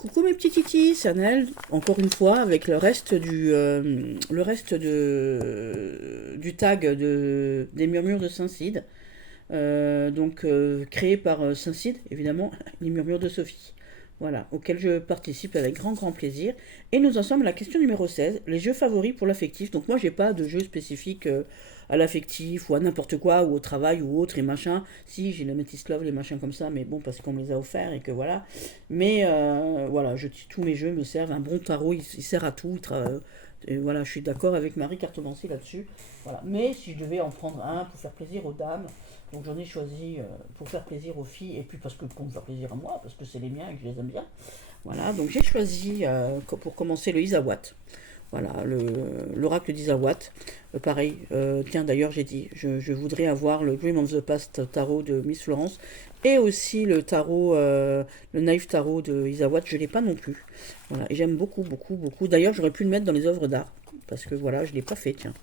Coucou mes petits titis, c'est Annelle, encore une fois avec du tag des murmures de Saint-Cide, créé par Saint-Cide, évidemment, les murmures de Sophie. Voilà, auquel je participe avec grand grand plaisir. Et nous en sommes à la question numéro 16, les jeux favoris pour l'affectif. Donc moi j'ai pas de jeu spécifique à l'affectif ou à n'importe quoi, ou au travail ou autre et machin. Si, j'ai le Métis Love, les machins comme ça, mais bon, parce qu'on me les a offerts et que voilà. Mais voilà, tous mes jeux me servent. Un bon tarot, il sert à tout. Et voilà, je suis d'accord avec Marie Cartomancy là-dessus. Voilà. Mais si je devais en prendre un pour faire plaisir aux dames, donc j'en ai choisi pour faire plaisir aux filles et puis parce que pour me faire plaisir à moi, parce que c'est les miens et que je les aime bien. Voilà, donc j'ai choisi pour commencer le Isawat. Voilà, l'oracle d'Isawat. Pareil, tiens d'ailleurs j'ai dit, je voudrais avoir le Dream of the Past tarot de Miss Florence et aussi le tarot, le Naïf tarot de Isawat, je ne l'ai pas non plus. Voilà, et j'aime beaucoup, beaucoup, beaucoup. D'ailleurs j'aurais pu le mettre dans les œuvres d'art, parce que voilà, je ne l'ai pas fait, tiens.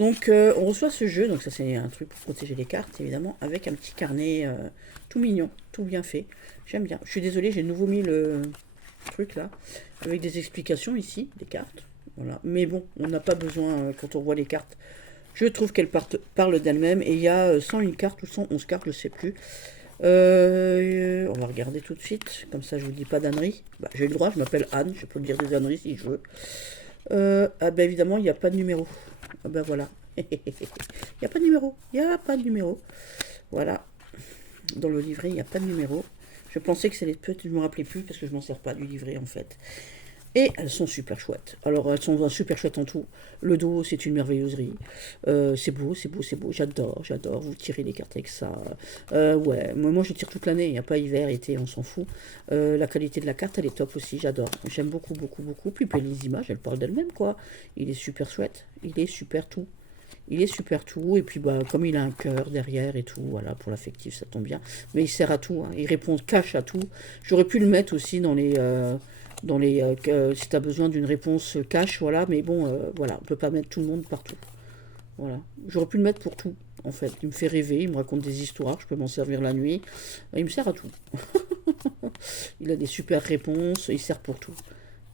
Donc on reçoit ce jeu, donc ça c'est un truc pour protéger les cartes évidemment, avec un petit carnet tout mignon, tout bien fait. J'aime bien. Je suis désolée, j'ai de nouveau mis le truc là, avec des explications ici, des cartes. Voilà. Mais bon, on n'a pas besoin, quand on voit les cartes, je trouve qu'elles parlent d'elles-mêmes. Et il y a 101 cartes ou 111 cartes, je ne sais plus. On va regarder tout de suite, comme ça je vous dis pas d'âneries. Bah, j'ai le droit, je m'appelle Anne, je peux dire des âneries si je veux. Ah ben évidemment, il n'y a pas de numéro. Ah ben voilà. Il n'y a pas de numéro. Il n'y a pas de numéro. Voilà. Dans le livret, il n'y a pas de numéro. Je pensais que c'était peut-être, je ne me rappelais plus parce que je ne m'en sers pas du livret en fait. Et elles sont super chouettes. Alors elles sont super chouettes en tout. Le dos, c'est une merveilleuserie. C'est beau, c'est beau, c'est beau. J'adore, j'adore. Vous tirez les cartes avec ça. Ouais, moi je tire toute l'année. Il n'y a pas hiver, été, on s'en fout. La qualité de la carte, elle est top aussi. J'adore. J'aime beaucoup, beaucoup, beaucoup. Puis les images, elles parlent d'elles-mêmes quoi. Il est super chouette. Il est super tout. Il est super tout, et puis bah, comme il a un cœur derrière et tout, voilà, pour l'affectif, ça tombe bien. Mais il sert à tout, hein. Il répond cash à tout. J'aurais pu le mettre aussi si tu as besoin d'une réponse cash, voilà, mais bon, voilà, on peut pas mettre tout le monde partout. Voilà. J'aurais pu le mettre pour tout, en fait. Il me fait rêver, il me raconte des histoires, je peux m'en servir la nuit. Il me sert à tout. Il a des super réponses, il sert pour tout.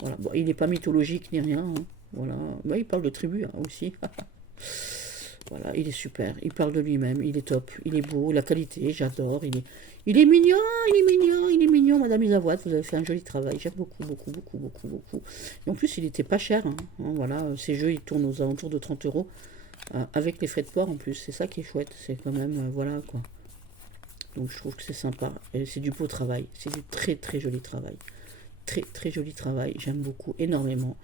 Voilà. Bon, il n'est pas mythologique ni rien, hein. Voilà. Bah, il parle de tribu, hein, aussi. Voilà, il est super, il parle de lui-même, il est top, il est beau, la qualité, j'adore, il est mignon, il est mignon, il est mignon, Madame Isavoine, vous avez fait un joli travail, j'aime beaucoup, beaucoup, beaucoup, beaucoup, beaucoup. Et en plus, il était pas cher, hein, voilà, ces jeux, ils tournent aux alentours de 30 euros, avec les frais de port en plus, c'est ça qui est chouette, c'est quand même, voilà, quoi. Donc je trouve que c'est sympa, et c'est du beau travail, c'est du très, très joli travail. Très, très joli travail, j'aime beaucoup, énormément.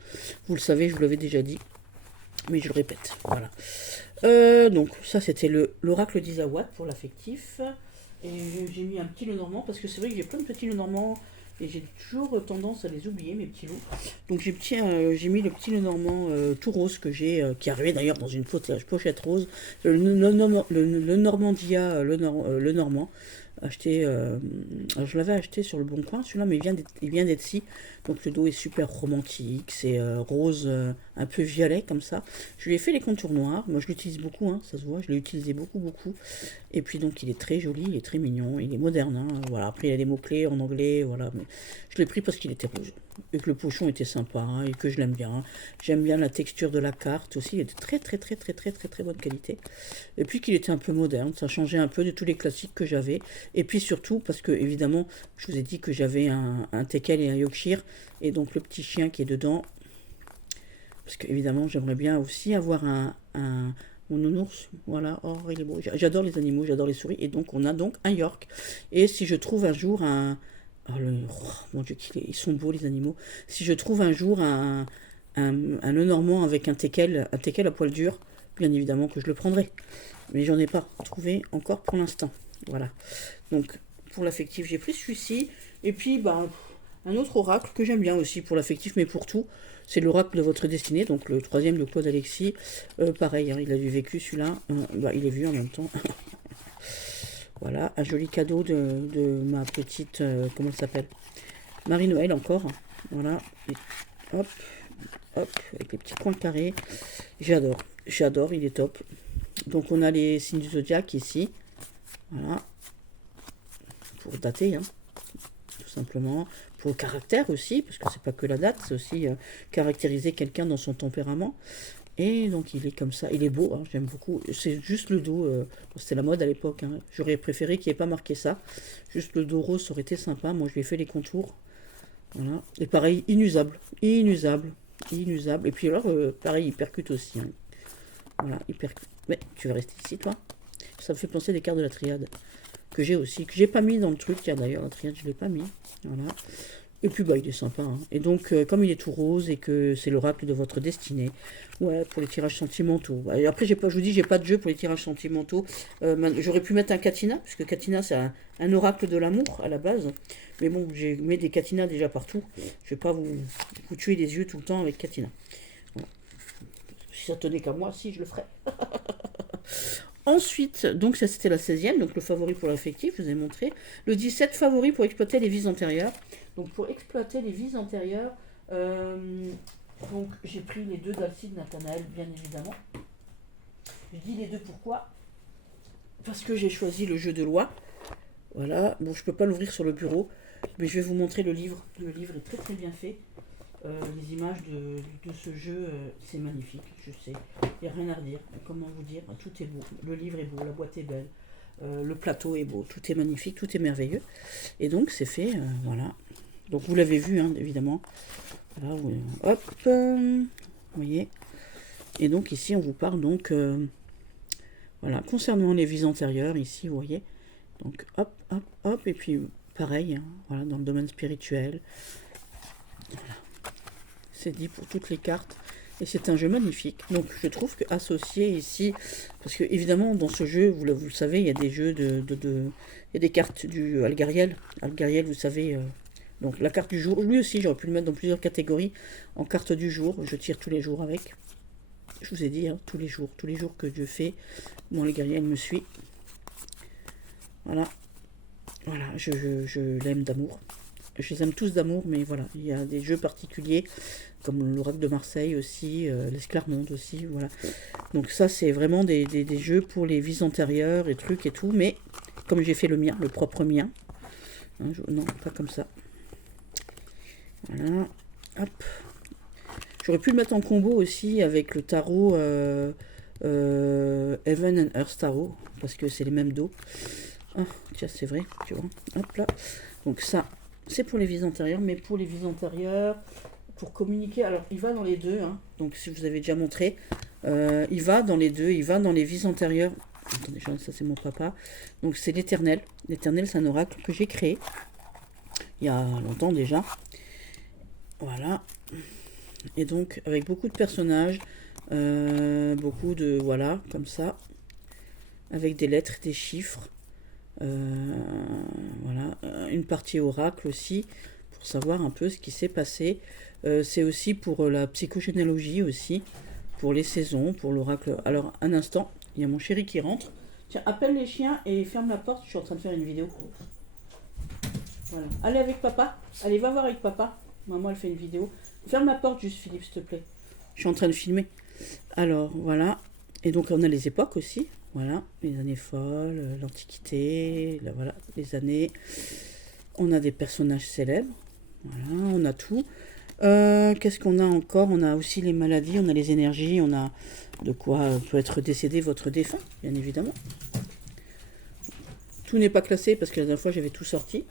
Vous le savez, je vous l'avais déjà dit, mais je le répète, voilà. Donc ça c'était l'oracle d'Isawat pour l'affectif. Et j'ai mis un petit Lenormand parce que c'est vrai que j'ai plein de petits Lenormand et j'ai toujours tendance à les oublier mes petits loups. Donc j'ai mis le petit Lenormand tout rose que j'ai, qui est arrivé d'ailleurs dans une pochette rose. Le Normandia, le Normand. Acheté, je l'avais acheté sur le Bon Coin, celui-là, mais il vient d'être si. Donc le dos est super romantique, c'est rose, un peu violet comme ça. Je lui ai fait les contours noirs, moi je l'utilise beaucoup, hein, ça se voit, je l'ai utilisé beaucoup, beaucoup. Et puis donc il est très joli, il est très mignon, il est moderne, hein, voilà. Après il y a des mots-clés en anglais, voilà. Mais je l'ai pris parce qu'il était rouge, et que le pochon était sympa, hein, et que je l'aime bien. J'aime bien la texture de la carte aussi, il est de très très très très très très très bonne qualité. Et puis qu'il était un peu moderne, ça changeait un peu de tous les classiques que j'avais. Et puis surtout, parce que évidemment, je vous ai dit que j'avais un teckel et un Yorkshire, et donc le petit chien qui est dedans, parce que évidemment, j'aimerais bien aussi avoir mon nounours, voilà, oh, il est beau. J'adore les animaux, j'adore les souris, et donc on a donc un York. Et si je trouve un jour mon Dieu, ils sont beaux les animaux. Si je trouve un jour un Lenormand avec un teckel à poil dur, bien évidemment que je le prendrai. Mais j'en ai pas trouvé encore pour l'instant. Voilà. Donc, pour l'affectif, j'ai pris celui-ci. Et puis, un autre oracle que j'aime bien aussi pour l'affectif, mais pour tout, c'est l'oracle de votre destinée. Donc, le troisième de Claude Alexis. Pareil, hein, il a du vécu celui-là. Il est vu en même temps. Voilà, un joli cadeau de ma petite. Comment elle s'appelle, Marie-Noël encore. Voilà. Et hop, hop, avec les petits points carrés. J'adore, il est top. Donc, on a les signes du zodiaque ici. Voilà. Pour dater, hein, tout simplement. Pour le caractère aussi, parce que c'est pas que la date, c'est aussi caractériser quelqu'un dans son tempérament. Et donc il est comme ça, il est beau, hein, j'aime beaucoup. C'est juste le dos, c'était la mode à l'époque, hein. J'aurais préféré qu'il n'y ait pas marqué ça. Juste le dos rose, ça aurait été sympa. Moi je lui ai fait les contours. Voilà. Et pareil, inusable, inusable, inusable. Et puis alors, pareil, il percute aussi, hein. Voilà, il percute. Mais tu vas rester ici, toi. Ça me fait penser des cartes de la triade, que j'ai aussi, que j'ai pas mis dans le truc. Tiens, d'ailleurs, la triade, je l'ai pas mis. Voilà. Et puis, bah, il est sympa, hein. Et donc, comme il est tout rose et que c'est l'oracle de votre destinée, ouais, pour les tirages sentimentaux. Et après, j'ai pas, je vous dis, j'ai pas de jeu pour les tirages sentimentaux. J'aurais pu mettre un Katina, puisque Katina, c'est un oracle de l'amour, à la base. Mais bon, j'ai mis des Katina déjà partout. Je vais pas vous tuer les yeux tout le temps avec Katina. Voilà. Si ça tenait qu'à moi, si, je le ferais. Ensuite, donc ça c'était la 16e, donc le favori pour l'affectif, je vous ai montré. Le 17, favori pour exploiter les vies antérieures. Donc pour exploiter les vies antérieures, donc j'ai pris les deux d'Alcide Nathanaël, bien évidemment. Je dis les deux pourquoi? Parce que j'ai choisi le jeu de loi. Voilà, bon je peux pas l'ouvrir sur le bureau, mais je vais vous montrer le livre. Le livre est très très bien fait. Les images de ce jeu, c'est magnifique, je sais. Il n'y a rien à redire. Comment vous dire? Tout est beau. Le livre est beau, la boîte est belle, le plateau est beau, tout est magnifique, tout est merveilleux. Et donc c'est fait, voilà. Donc vous l'avez vu, hein, évidemment. Voilà, hop, vous voyez. Et donc ici on vous parle donc, voilà, concernant les vies antérieures, ici vous voyez. Donc hop, hop, hop, et puis pareil, hein, voilà, dans le domaine spirituel. Voilà. C'est dit pour toutes les cartes. Et c'est un jeu magnifique. Donc je trouve que associé ici, parce que évidemment dans ce jeu, vous le savez, il y a des jeux il y a des cartes du Algariel. Algariel, vous savez, donc la carte du jour. Lui aussi, j'aurais pu le mettre dans plusieurs catégories. En carte du jour, je tire tous les jours avec. Je vous ai dit, hein, tous les jours que Dieu fait, mon Algariel me suit. Voilà. Voilà, je l'aime d'amour. Je les aime tous d'amour, mais voilà, il y a des jeux particuliers, comme l'Oracle de Marseille aussi, l'Esclarmonde aussi, voilà. Donc ça, c'est vraiment des jeux pour les vies antérieures et trucs et tout, mais comme j'ai fait le mien, le propre mien, hein, non, pas comme ça. Voilà, hop. J'aurais pu le mettre en combo aussi avec le tarot Heaven and Earth Tarot, parce que c'est les mêmes dos. Ah, tiens, c'est vrai, tu vois, hop là. Donc ça, c'est pour les vies antérieures, mais pour les vies antérieures, pour communiquer, alors il va dans les deux, hein, donc si vous avez déjà montré, il va dans les deux, il va dans les vies antérieures. Attendez, ça c'est mon papa. Donc c'est l'Éternel. L'Éternel, c'est un oracle que j'ai créé il y a longtemps déjà. Voilà. Et donc avec beaucoup de personnages, beaucoup de, voilà, comme ça, avec des lettres, des chiffres. Voilà, une partie oracle aussi, pour savoir un peu ce qui s'est passé. C'est aussi pour la psychogénéalogie aussi, pour les saisons, pour l'oracle. Alors, un instant, il y a mon chéri qui rentre. Tiens, appelle les chiens et ferme la porte, je suis en train de faire une vidéo. Voilà. Allez avec papa, allez, va voir avec papa. Maman, elle fait une vidéo. Ferme la porte juste, Philippe, s'il te plaît. Je suis en train de filmer. Alors, voilà. Et donc, on a les époques aussi. Voilà, les années folles, l'Antiquité, voilà, les années. On a des personnages célèbres. Voilà, on a tout. Qu'est-ce qu'on a encore? On a aussi les maladies, on a les énergies, on a de quoi peut être décédé votre défunt, bien évidemment. Tout n'est pas classé parce que la dernière fois j'avais tout sorti.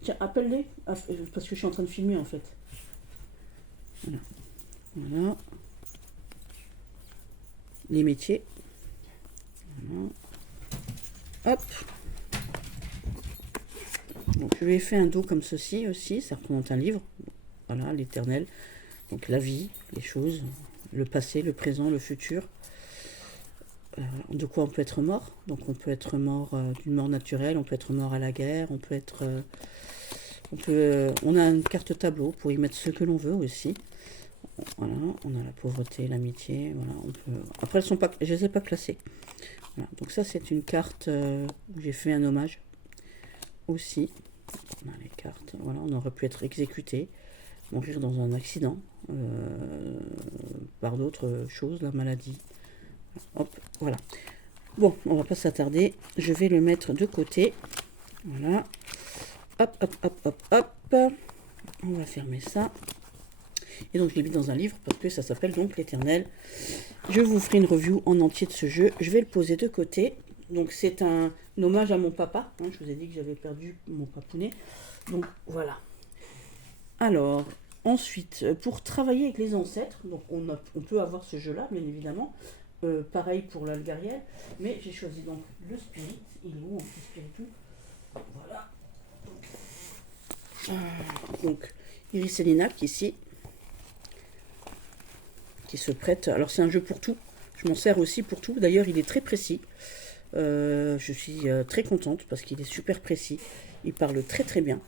Tiens, appelle-les, parce que je suis en train de filmer en fait. Voilà. Voilà. Les métiers. Voilà. Hop. Donc je lui ai fait un dos comme ceci aussi, ça représente un livre. Voilà, l'Éternel. Donc la vie, les choses, le passé, le présent, le futur. De quoi on peut être mort? Donc on peut être mort d'une mort naturelle, on peut être mort à la guerre, on peut être... on a une carte tableau pour y mettre ce que l'on veut aussi. Voilà, on a la pauvreté, l'amitié, voilà, on peut... Après, elles sont pas, je les ai pas classées. Voilà, donc ça, c'est une carte où j'ai fait un hommage aussi. On a les cartes, voilà, on aurait pu être exécuté, mourir dans un accident, par d'autres choses, la maladie. Hop, voilà. Bon, on va pas s'attarder, je vais le mettre de côté. Voilà. Hop, hop, hop, hop, hop. On va fermer ça. Et donc je l'ai mis dans un livre parce que ça s'appelle donc l'Éternel. Je vous ferai une review en entier de ce jeu. Je vais le poser de côté. Donc c'est un hommage à mon papa. Hein, je vous ai dit que j'avais perdu mon papounet. Donc voilà. Alors, ensuite, pour travailler avec les ancêtres, donc on peut avoir ce jeu-là, bien évidemment. Pareil pour l'Algariel. Mais j'ai choisi donc le Spirit. Il est où en plus Spiritou? Voilà. Donc, Iris et Linac ici. Qui se prête. Alors c'est un jeu pour tout. Je m'en sers aussi pour tout. D'ailleurs, il est très précis. Je suis très contente parce qu'il est super précis. Il parle très très bien.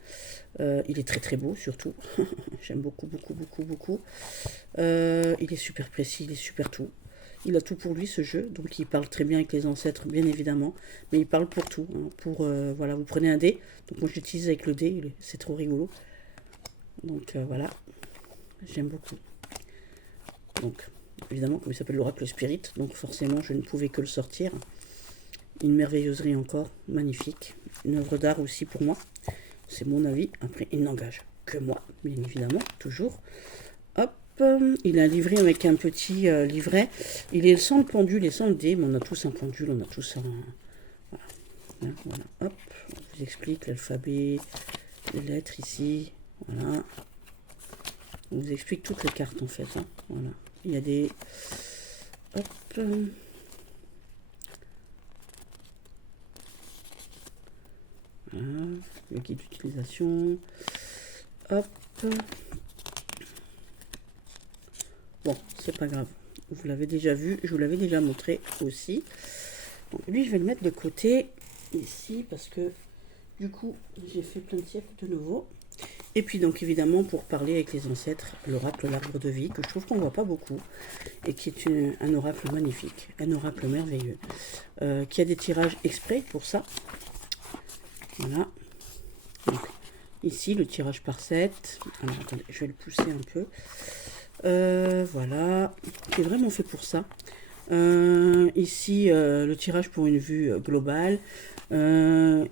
Il est très très beau surtout. J'aime beaucoup beaucoup beaucoup beaucoup. Il est super précis, il est super tout. Il a tout pour lui ce jeu. Donc il parle très bien avec les ancêtres bien évidemment. Mais il parle pour tout. Hein. Pour voilà, vous prenez un dé. Donc moi je l'utilise avec le dé. C'est trop rigolo. Donc voilà. J'aime beaucoup. Donc, évidemment, comme il s'appelle l'oracle Spirit, donc forcément, je ne pouvais que le sortir. Une merveilleuserie encore, magnifique. Une œuvre d'art aussi pour moi. C'est mon avis. Après, il n'engage que moi, bien évidemment, toujours. Hop, il a un livret avec un petit livret. Il est sans le pendule et sans le dé, mais on a tous un pendule, on a tous un... Voilà, voilà. Hop, on vous explique l'alphabet, les lettres ici, voilà. On vous explique toutes les cartes en fait, hein. Voilà. Il y a des... Hop. Voilà. Le guide d'utilisation. Hop. Bon, c'est pas grave. Vous l'avez déjà vu, je vous l'avais déjà montré aussi. Donc lui, je vais le mettre de côté ici parce que du coup, j'ai fait plein de siècles de nouveau. Et puis donc évidemment pour parler avec les ancêtres, l'oracle l'arbre de vie, que je trouve qu'on ne voit pas beaucoup, et qui est un oracle magnifique, un oracle merveilleux, qui a des tirages exprès pour ça. Voilà. Donc, ici le tirage par 7. Alors attendez, je vais le pousser un peu. Voilà, qui est vraiment fait pour ça. Ici le tirage pour une vue globale.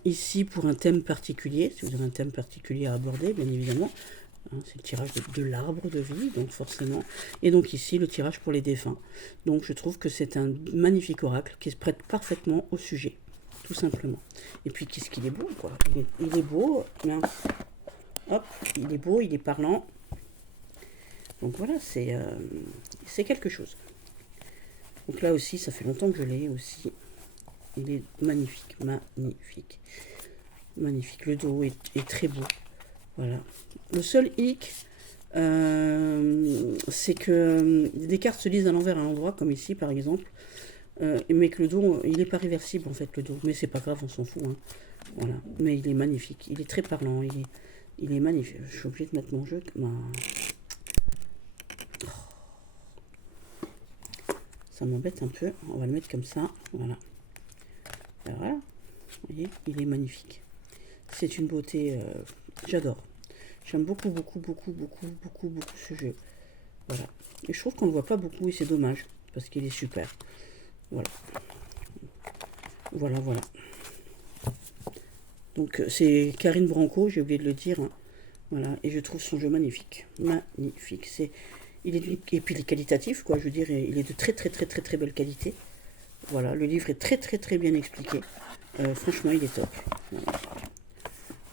Ici pour un thème particulier, si vous avez un thème particulier à aborder, bien évidemment. Hein, c'est le tirage de l'arbre de vie, donc forcément. Et donc ici le tirage pour les défunts. Donc je trouve que c'est un magnifique oracle qui se prête parfaitement au sujet, tout simplement. Et puis qu'est-ce qu'il est beau, quoi. Il est beau, bien. Hop, il est beau, il est parlant. Donc voilà, c'est quelque chose. Donc là aussi, ça fait longtemps que je l'ai aussi. Il est magnifique, magnifique. Magnifique. Le dos est très beau. Voilà. Le seul hic, c'est que des cartes se lisent à l'envers à l'endroit, comme ici par exemple. Mais que le dos, il n'est pas réversible en fait, le dos. Mais c'est pas grave, on s'en fout. Hein. Voilà. Mais il est magnifique. Il est très parlant. Il est magnifique. Je suis obligée de mettre mon jeu. Ça m'embête un peu. On va le mettre comme ça. Voilà. Alors voilà. Vous voyez, il est magnifique. C'est une beauté. J'adore. J'aime beaucoup, beaucoup, beaucoup, beaucoup, beaucoup, beaucoup ce jeu. Voilà. Et je trouve qu'on ne le voit pas beaucoup et c'est dommage. Parce qu'il est super. Voilà. Voilà, voilà. Donc c'est Karine Branco, j'ai oublié de le dire. Hein. Voilà. Et je trouve son jeu magnifique. Magnifique. Et puis il est qualitatif, quoi. Je veux dire, il est de très très très très très belle qualité. Voilà, le livre est très très très bien expliqué. Franchement, il est top. Voilà.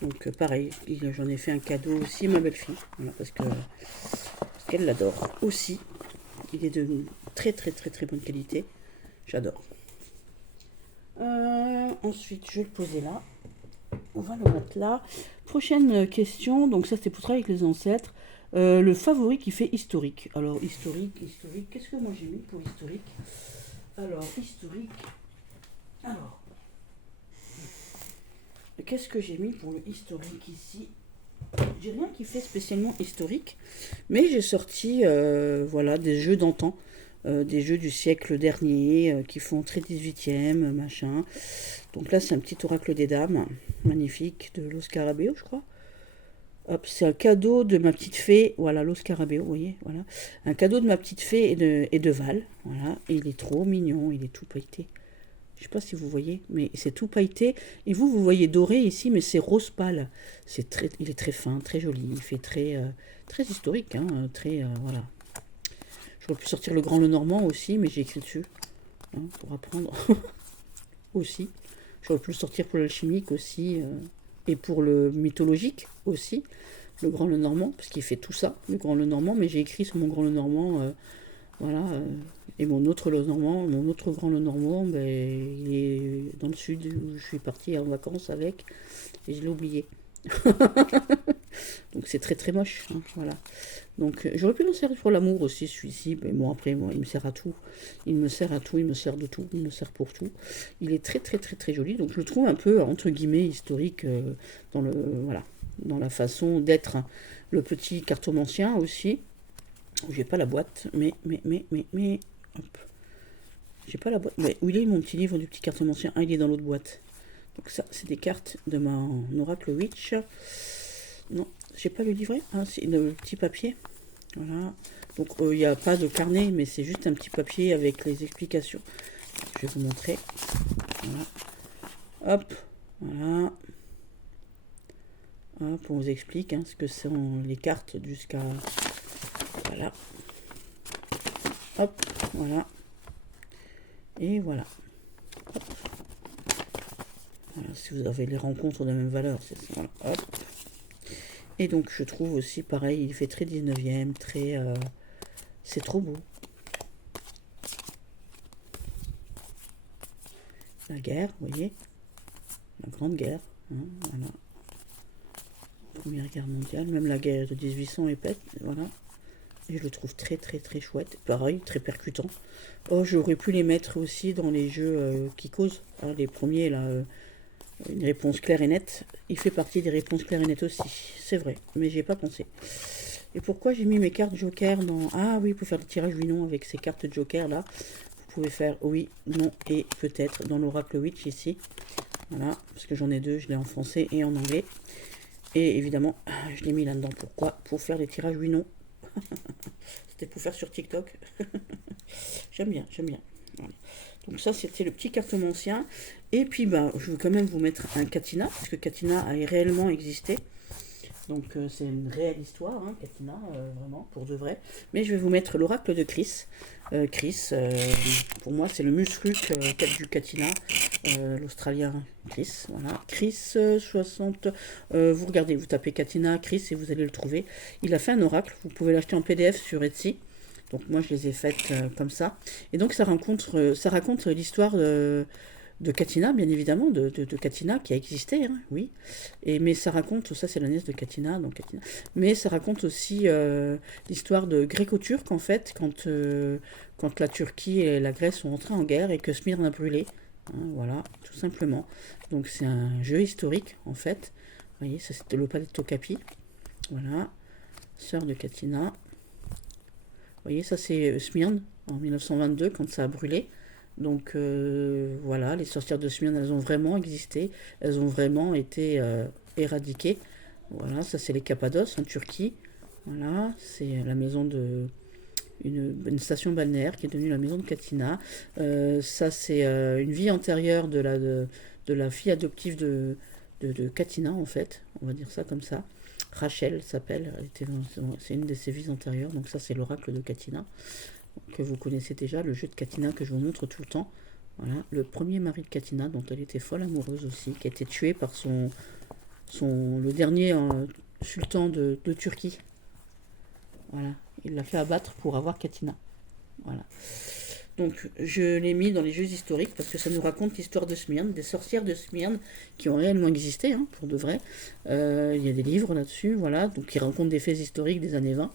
Donc pareil, j'en ai fait un cadeau aussi à ma belle-fille. Voilà, parce qu'elle l'adore aussi. Il est de très très très très bonne qualité. J'adore. Ensuite, je vais le poser là. On va le mettre là. Prochaine question. Donc ça, c'était pour travailler avec les ancêtres. Le favori qui fait historique. Alors, historique. Qu'est-ce que moi j'ai mis pour historique? Alors, historique. Alors, qu'est-ce que j'ai mis pour le historique ici? J'ai rien qui fait spécialement historique, mais j'ai sorti voilà, des jeux d'antan, des jeux du siècle dernier qui font très 18e, machin. Donc là, c'est un petit oracle des dames, magnifique, de Los Scarabeo, je crois. Hop, c'est un cadeau de ma petite fée, voilà, Los Scarabeo, vous voyez, voilà. Un cadeau de ma petite fée et de Val, voilà. Et il est trop mignon, il est tout pailleté. Je sais pas si vous voyez, mais c'est tout pailleté. Et vous voyez doré ici, mais c'est rose pâle. Il est très fin, très joli. Il fait très historique, hein, très, voilà. J'aurais pu sortir le Grand Lenormand aussi, mais j'ai écrit dessus, hein, pour apprendre aussi. J'aurais pu le sortir pour l'alchimique aussi, et pour le mythologique aussi, le Grand Lenormand, parce qu'il fait tout ça, le Grand Lenormand, mais j'ai écrit sur mon Grand Lenormand, voilà, et mon autre Grand Lenormand, ben, il est dans le sud, où je suis partie en vacances avec, et je l'ai oublié. Donc c'est très très moche, hein, voilà. Donc j'aurais pu l'en servir pour l'amour aussi, celui-ci, mais bon après, moi, il me sert à tout. Il me sert à tout, il me sert de tout, il me sert pour tout. Il est très très très très joli, donc je le trouve un peu, entre guillemets, historique, dans le, voilà, dans la façon d'être, hein. Le petit cartomancien aussi, j'ai pas la boîte, mais, hop. J'ai pas la boîte, mais où il est mon petit livre du petit cartomancien? Ah, il est dans l'autre boîte. Donc ça, c'est des cartes de mon Oracle Witch. Non, j'ai pas le livret. Ah, c'est le petit papier. Voilà. Donc il n'y a pas de carnet, mais c'est juste un petit papier avec les explications. Je vais vous montrer. Voilà. Hop. Voilà. Hop, on vous explique, hein, ce que sont les cartes jusqu'à... Voilà. Hop. Voilà. Et voilà. Hop. Voilà. Si vous avez les rencontres de la même valeur, c'est ça. Voilà. Hop. Et donc je trouve aussi pareil, il fait très 19e, très... c'est trop beau. La guerre, vous voyez, la Grande Guerre, hein, voilà. Première Guerre mondiale, même la guerre de 1800 est pète, voilà. Et je le trouve très très très chouette, pareil, très percutant. Oh, j'aurais pu les mettre aussi dans les jeux qui causent, hein, les premiers là... une réponse claire et nette. Il fait partie des réponses claires et nettes aussi. C'est vrai, mais j'y ai pas pensé. Et pourquoi j'ai mis mes cartes Joker dans... Ah oui, pour faire des tirages oui non avec ces cartes Joker là. Vous pouvez faire oui, non et peut-être dans l'Oracle Witch ici. Voilà, parce que j'en ai deux, je l'ai en français et en anglais. Et évidemment, je l'ai mis là-dedans. Pourquoi? Pour faire des tirages oui non. C'était pour faire sur TikTok. J'aime bien, j'aime bien. Voilà. Donc ça, c'était le petit cartomancien. Et puis, bah, je veux quand même vous mettre un Catina, parce que Catina a réellement existé. Donc, c'est une réelle histoire, hein, Catina, vraiment, pour de vrai. Mais je vais vous mettre l'oracle de Chris. Chris, pour moi, c'est le musruc du Catina, l'Australien Chris. Voilà. Chris 60. Vous regardez, vous tapez Catina, Chris, et vous allez le trouver. Il a fait un oracle. Vous pouvez l'acheter en PDF sur Etsy. Donc moi je les ai faites comme ça. Et donc ça raconte l'histoire de Catina, bien évidemment, de Catina qui a existé, hein, oui. Mais ça raconte, ça c'est la nièce de Catina, donc Catina. Mais ça raconte aussi l'histoire de gréco-turc en fait, quand la Turquie et la Grèce sont entrées en guerre et que Smyrne a brûlé. Hein, voilà, tout simplement. Donc c'est un jeu historique en fait. Vous voyez, ça c'était le palais de Tokapi. Voilà, sœur de Catina. Vous voyez, ça c'est Smyrne, en 1922, quand ça a brûlé. Donc voilà, les sorcières de Smyrne, elles ont vraiment existé. Elles ont vraiment été éradiquées. Voilà, ça c'est les Cappadoces, en Turquie. Voilà, c'est la maison de... Une station balnéaire qui est devenue la maison de Catina. Ça c'est une vie antérieure de la fille adoptive de Catina, en fait. On va dire ça comme ça. Rachel s'appelle, c'est une de ses vies antérieures, donc ça c'est l'oracle de Catina, que vous connaissez déjà, le jeu de Catina que je vous montre tout le temps. Voilà, le premier mari de Catina, dont elle était folle amoureuse aussi, qui a été tué par le dernier sultan de Turquie. Voilà, il l'a fait abattre pour avoir Catina. Voilà. Donc je l'ai mis dans les jeux historiques parce que ça nous raconte l'histoire de Smyrne, des sorcières de Smyrne qui ont réellement existé, hein, pour de vrai. Il y a des livres là-dessus, voilà, donc qui racontent des faits historiques des années 20,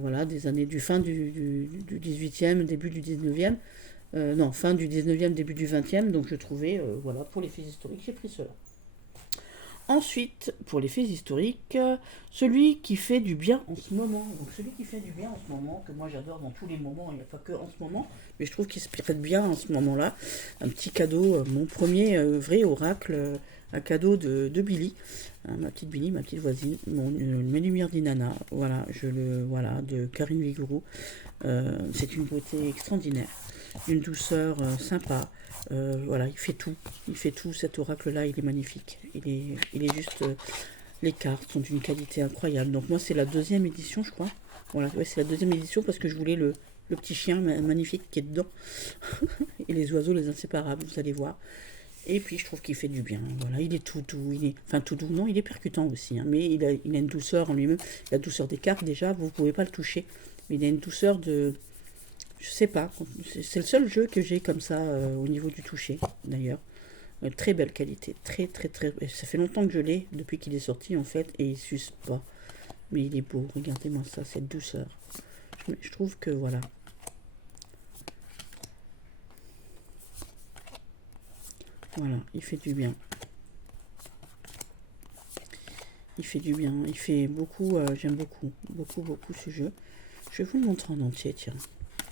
voilà, des années du fin du 18e, début du 19e, non, fin du 19e, début du 20e, donc je trouvais, voilà, pour les faits historiques, j'ai pris cela. Ensuite, pour les faits historiques, celui qui fait du bien en ce moment. Donc celui qui fait du bien en ce moment, que moi j'adore dans tous les moments, il n'y a pas que en ce moment, mais je trouve qu'il se prête bien en ce moment-là. Un petit cadeau, mon premier vrai oracle un cadeau de Billy, hein, ma petite Billy, ma petite voisine, mes lumières d'Inanna, voilà, voilà, de Karine Vigouroux. C'est une beauté extraordinaire, une douceur sympa. Voilà, il fait tout. Cet oracle-là, il est magnifique. Il est juste. Les cartes sont d'une qualité incroyable. Donc moi, c'est la deuxième édition, je crois. Voilà, ouais, c'est la deuxième édition parce que je voulais le petit chien magnifique qui est dedans et les oiseaux, les inséparables, vous allez voir. Et puis je trouve qu'il fait du bien. Voilà, il est tout doux, enfin tout doux, non, il est percutant aussi, hein, mais il a une douceur en lui-même. La douceur des cartes déjà, vous ne pouvez pas le toucher, mais il a une douceur de, je sais pas, c'est le seul jeu que j'ai comme ça au niveau du toucher d'ailleurs. Très belle qualité, très. Ça fait longtemps que je l'ai depuis qu'il est sorti en fait et il s'use pas, mais il est beau. Regardez-moi ça, cette douceur. Je trouve que voilà. Voilà, il fait du bien. Il fait du bien. Il fait beaucoup. J'aime beaucoup ce jeu. Je vais vous le montrer en entier, tiens.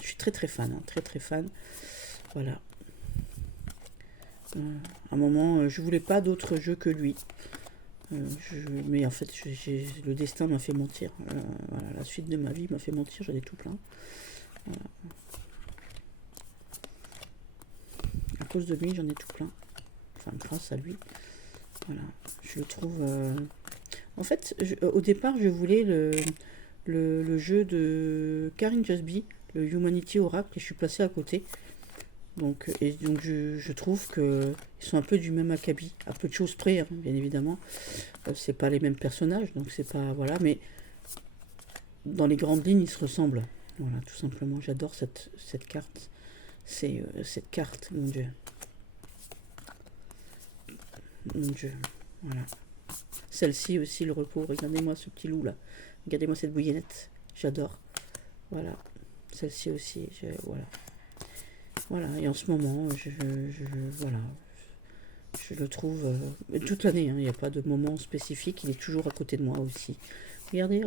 Je suis très fan, hein, très fan. Voilà. À un moment, je voulais pas d'autre jeu que lui. Mais en fait, le destin m'a fait mentir. Voilà, la suite de ma vie m'a fait mentir. J'en ai tout plein. Voilà. À cause de lui, j'en ai tout plein. Enfin, grâce à lui. Voilà. Je le trouve. En fait, au départ, je voulais le jeu de Karine Jusby, le Humanity Oracle, et je suis passée à côté. Donc je trouve qu'ils sont un peu du même acabit, à peu de choses près, hein, bien évidemment. C'est pas les mêmes personnages, donc c'est pas. Voilà, mais dans les grandes lignes, ils se ressemblent. Voilà, tout simplement. J'adore cette carte. C'est cette carte, mon Dieu. Mon Dieu. Voilà. Celle-ci aussi, le repos. Regardez-moi ce petit loup là. Regardez-moi cette bouillonnette. J'adore. Voilà. Celle-ci aussi. Voilà. Voilà. Et en ce moment, voilà. Je le trouve toute l'année. Hein, il n'y a pas de moment spécifique. Il est toujours à côté de moi aussi. Regardez-le.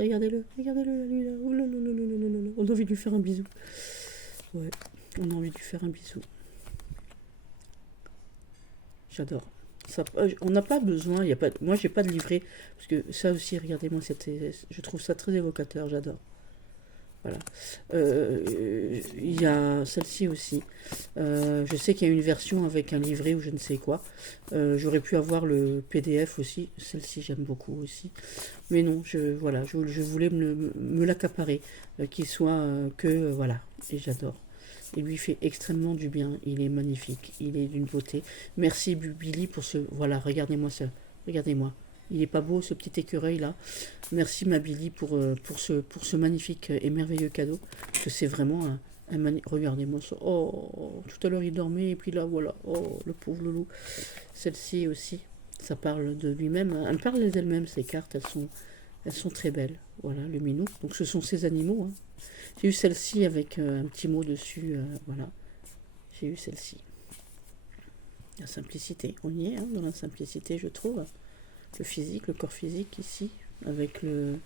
Regardez-le, lui là. Oh, non. On a envie de lui faire un bisou. Ouais. On a envie de lui faire un bisou. J'adore. Ça, on n'a pas besoin, y a pas, moi j'ai pas de livret, parce que ça aussi, regardez-moi, je trouve ça très évocateur, j'adore. Voilà. Il y a celle-ci aussi. Je sais qu'il y a une version avec un livret ou je ne sais quoi. J'aurais pu avoir le PDF aussi. Celle-ci, j'aime beaucoup aussi. Mais non, voilà, je voulais me l'accaparer, qu'il soit voilà, et j'adore. Il lui fait extrêmement du bien. Il est magnifique. Il est d'une beauté. Merci Billy pour ce. Voilà, regardez-moi ça. Regardez-moi. Il est pas beau ce petit écureuil là. Merci ma Billy pour ce magnifique et merveilleux cadeau. Parce que c'est vraiment regardez-moi ça. Oh, tout à l'heure il dormait et puis là voilà. Oh, le pauvre loulou. Celle-ci aussi. Ça parle de lui-même. Elle parle d'elle-même, ces cartes. Elles sont très belles. Voilà, le minou. Donc ce sont ces animaux. Hein. J'ai eu celle-ci avec un petit mot dessus. Voilà. J'ai eu celle-ci. La simplicité. On y est, hein, dans la simplicité, je trouve. Le physique, le corps physique ici. Avec le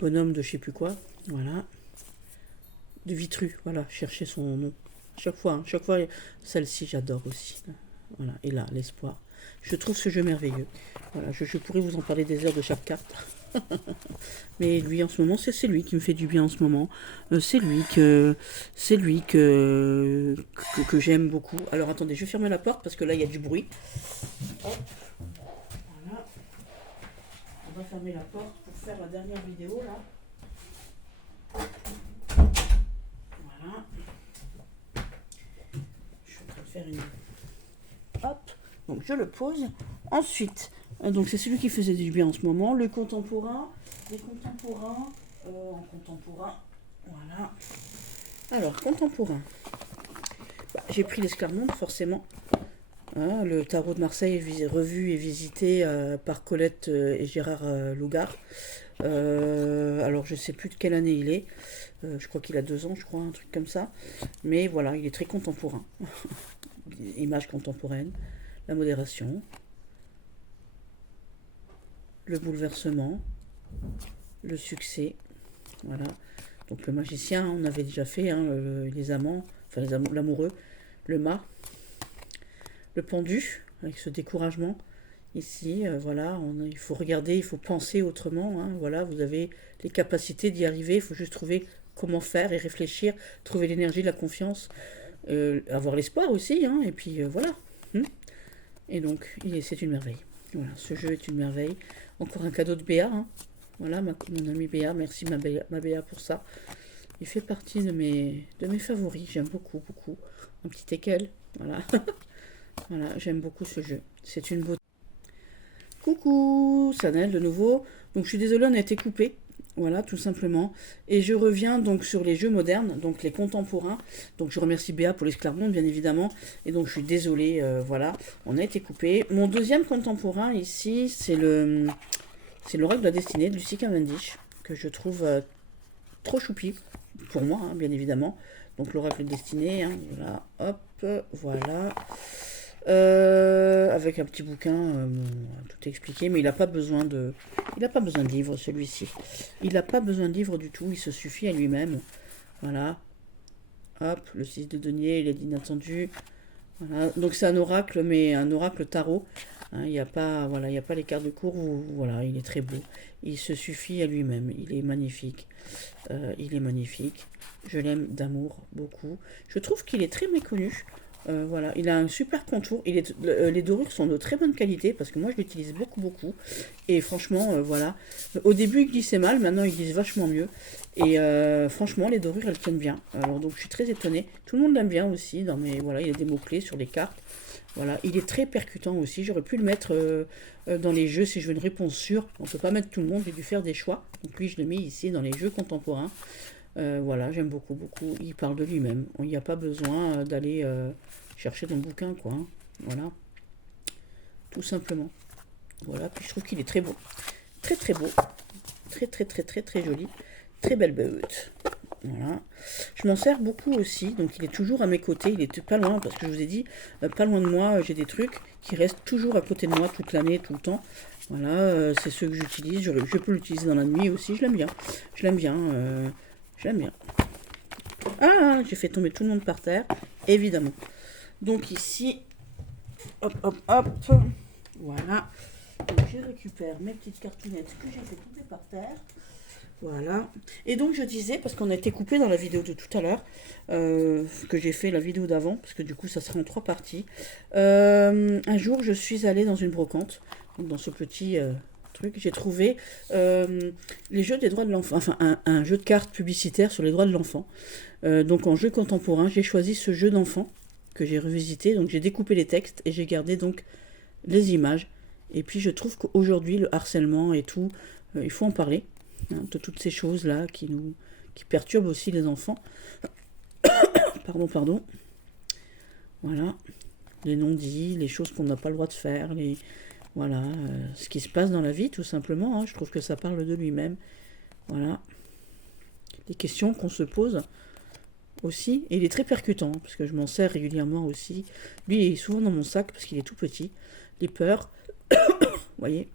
bonhomme de je sais plus quoi. Voilà. De Vitru. Voilà. Chercher son nom. Chaque fois, celle-ci, j'adore aussi. Voilà. Et là, l'espoir. Je trouve ce jeu merveilleux. Voilà. Je pourrais vous en parler des heures de chaque carte. Mais lui en ce moment, c'est lui qui me fait du bien en ce moment. C'est lui que j'aime beaucoup. Alors attendez, je vais fermer la porte parce que là il y a du bruit. Hop. Voilà. On va fermer la porte pour faire la dernière vidéo là. Voilà. Je suis en train de faire une. Hop. Donc je le pose. Ensuite. Donc c'est celui qui faisait du bien en ce moment, les contemporains en contemporain, voilà. Alors, contemporain, j'ai pris l'Esclarmonde, forcément. Hein, le tarot de Marseille est revu et visité par Colette et Gérard Lougard. Alors, je ne sais plus de quelle année il est. Je crois qu'il a 2 ans, je crois, un truc comme ça. Mais voilà, il est très contemporain. Image contemporaine, la modération, le bouleversement, le succès, voilà. Donc le magicien, on avait déjà fait, hein, les amants, enfin l'amoureux, le mât, le pendu, avec ce découragement. Ici, voilà, il faut regarder, il faut penser autrement. Hein, voilà, vous avez les capacités d'y arriver. Il faut juste trouver comment faire et réfléchir, trouver l'énergie, la confiance, avoir l'espoir aussi. Hein, et puis voilà. Et donc, c'est une merveille. Voilà, ce jeu est une merveille. Encore un cadeau de Béa. Hein. Voilà, mon ami Béa. Merci ma Béa pour ça. Il fait partie de mes favoris. J'aime beaucoup, beaucoup. Un petit teckel. Voilà. Voilà, j'aime beaucoup ce jeu. C'est une beauté. Coucou, Sanel de nouveau. Donc je suis désolée, on a été coupé. Voilà, tout simplement. Et je reviens donc sur les jeux modernes, donc les contemporains. Donc je remercie Béa pour l'esclarmonde, bien évidemment. Et donc je suis désolée, voilà, on a été coupé. Mon deuxième contemporain ici, c'est l'Oracle de la Destinée de Lucie Cavendish, que je trouve trop choupi, pour moi, hein, bien évidemment. Donc l'Oracle de la Destinée, hein, voilà, hop, voilà. Avec un petit bouquin, tout expliqué, mais il n'a pas besoin de livre, celui-ci. Il n'a pas besoin de livre du tout, il se suffit à lui-même. Voilà. Hop, le 6 de denier, il est inattendu. Voilà. Donc c'est un oracle, mais un oracle tarot. Hein, il n'y a pas, voilà, il n'y a pas les cartes de cours. Voilà, il est très beau. Il se suffit à lui-même. Il est magnifique. Il est magnifique. Je l'aime d'amour beaucoup. Je trouve qu'il est très méconnu. Voilà, il a un super contour. Les dorures sont de très bonne qualité parce que moi je l'utilise beaucoup, beaucoup. Et franchement, voilà. Au début, il glissait mal, maintenant il glisse vachement mieux. Et franchement, les dorures elles tiennent bien. Alors donc je suis très étonnée. Tout le monde l'aime bien aussi. Voilà, il y a des mots-clés sur les cartes. Voilà, il est très percutant aussi. J'aurais pu le mettre dans les jeux si je veux une réponse sûre. On ne peut pas mettre tout le monde, j'ai dû faire des choix. Donc lui, je l'ai mis ici dans les jeux contemporains. Voilà, j'aime beaucoup, beaucoup. Il parle de lui-même. Il n'y a pas besoin d'aller chercher dans le bouquin, quoi. Hein. Voilà. Tout simplement. Voilà, puis je trouve qu'il est très beau. Très, très beau. Très, très, très, très, très joli. Très belle bête. Voilà. Je m'en sers beaucoup aussi, donc il est toujours à mes côtés, il est pas loin, parce que je vous ai dit, pas loin de moi, j'ai des trucs qui restent toujours à côté de moi toute l'année, tout le temps. Voilà, c'est ceux que j'utilise, je peux l'utiliser dans la nuit aussi, je l'aime bien. Je l'aime bien, je l'aime bien. Ah, j'ai fait tomber tout le monde par terre, évidemment. Donc ici, hop, hop, hop, voilà. Donc je récupère mes petites cartonnettes que j'ai fait tomber par terre. Voilà. Et donc je disais, parce qu'on a été coupé dans la vidéo de tout à l'heure, que j'ai fait la vidéo d'avant, parce que du coup ça sera en 3 parties. Un jour je suis allée dans une brocante, donc dans ce petit truc, j'ai trouvé les jeux des droits de l'enfant, enfin un jeu de cartes publicitaire sur les droits de l'enfant. Donc en jeu contemporain, j'ai choisi ce jeu d'enfant que j'ai revisité, donc j'ai découpé les textes et j'ai gardé donc les images. Et puis je trouve qu'aujourd'hui le harcèlement et tout, il faut en parler. Hein, de toutes ces choses-là qui perturbent aussi les enfants. Pardon. Voilà. Les non-dits, les choses qu'on n'a pas le droit de faire, voilà, ce qui se passe dans la vie, tout simplement. Hein, je trouve que ça parle de lui-même. Voilà. Les questions qu'on se pose aussi. Et il est très percutant, parce que je m'en sers régulièrement aussi. Lui, il est souvent dans mon sac, parce qu'il est tout petit. Les peurs. Vous voyez.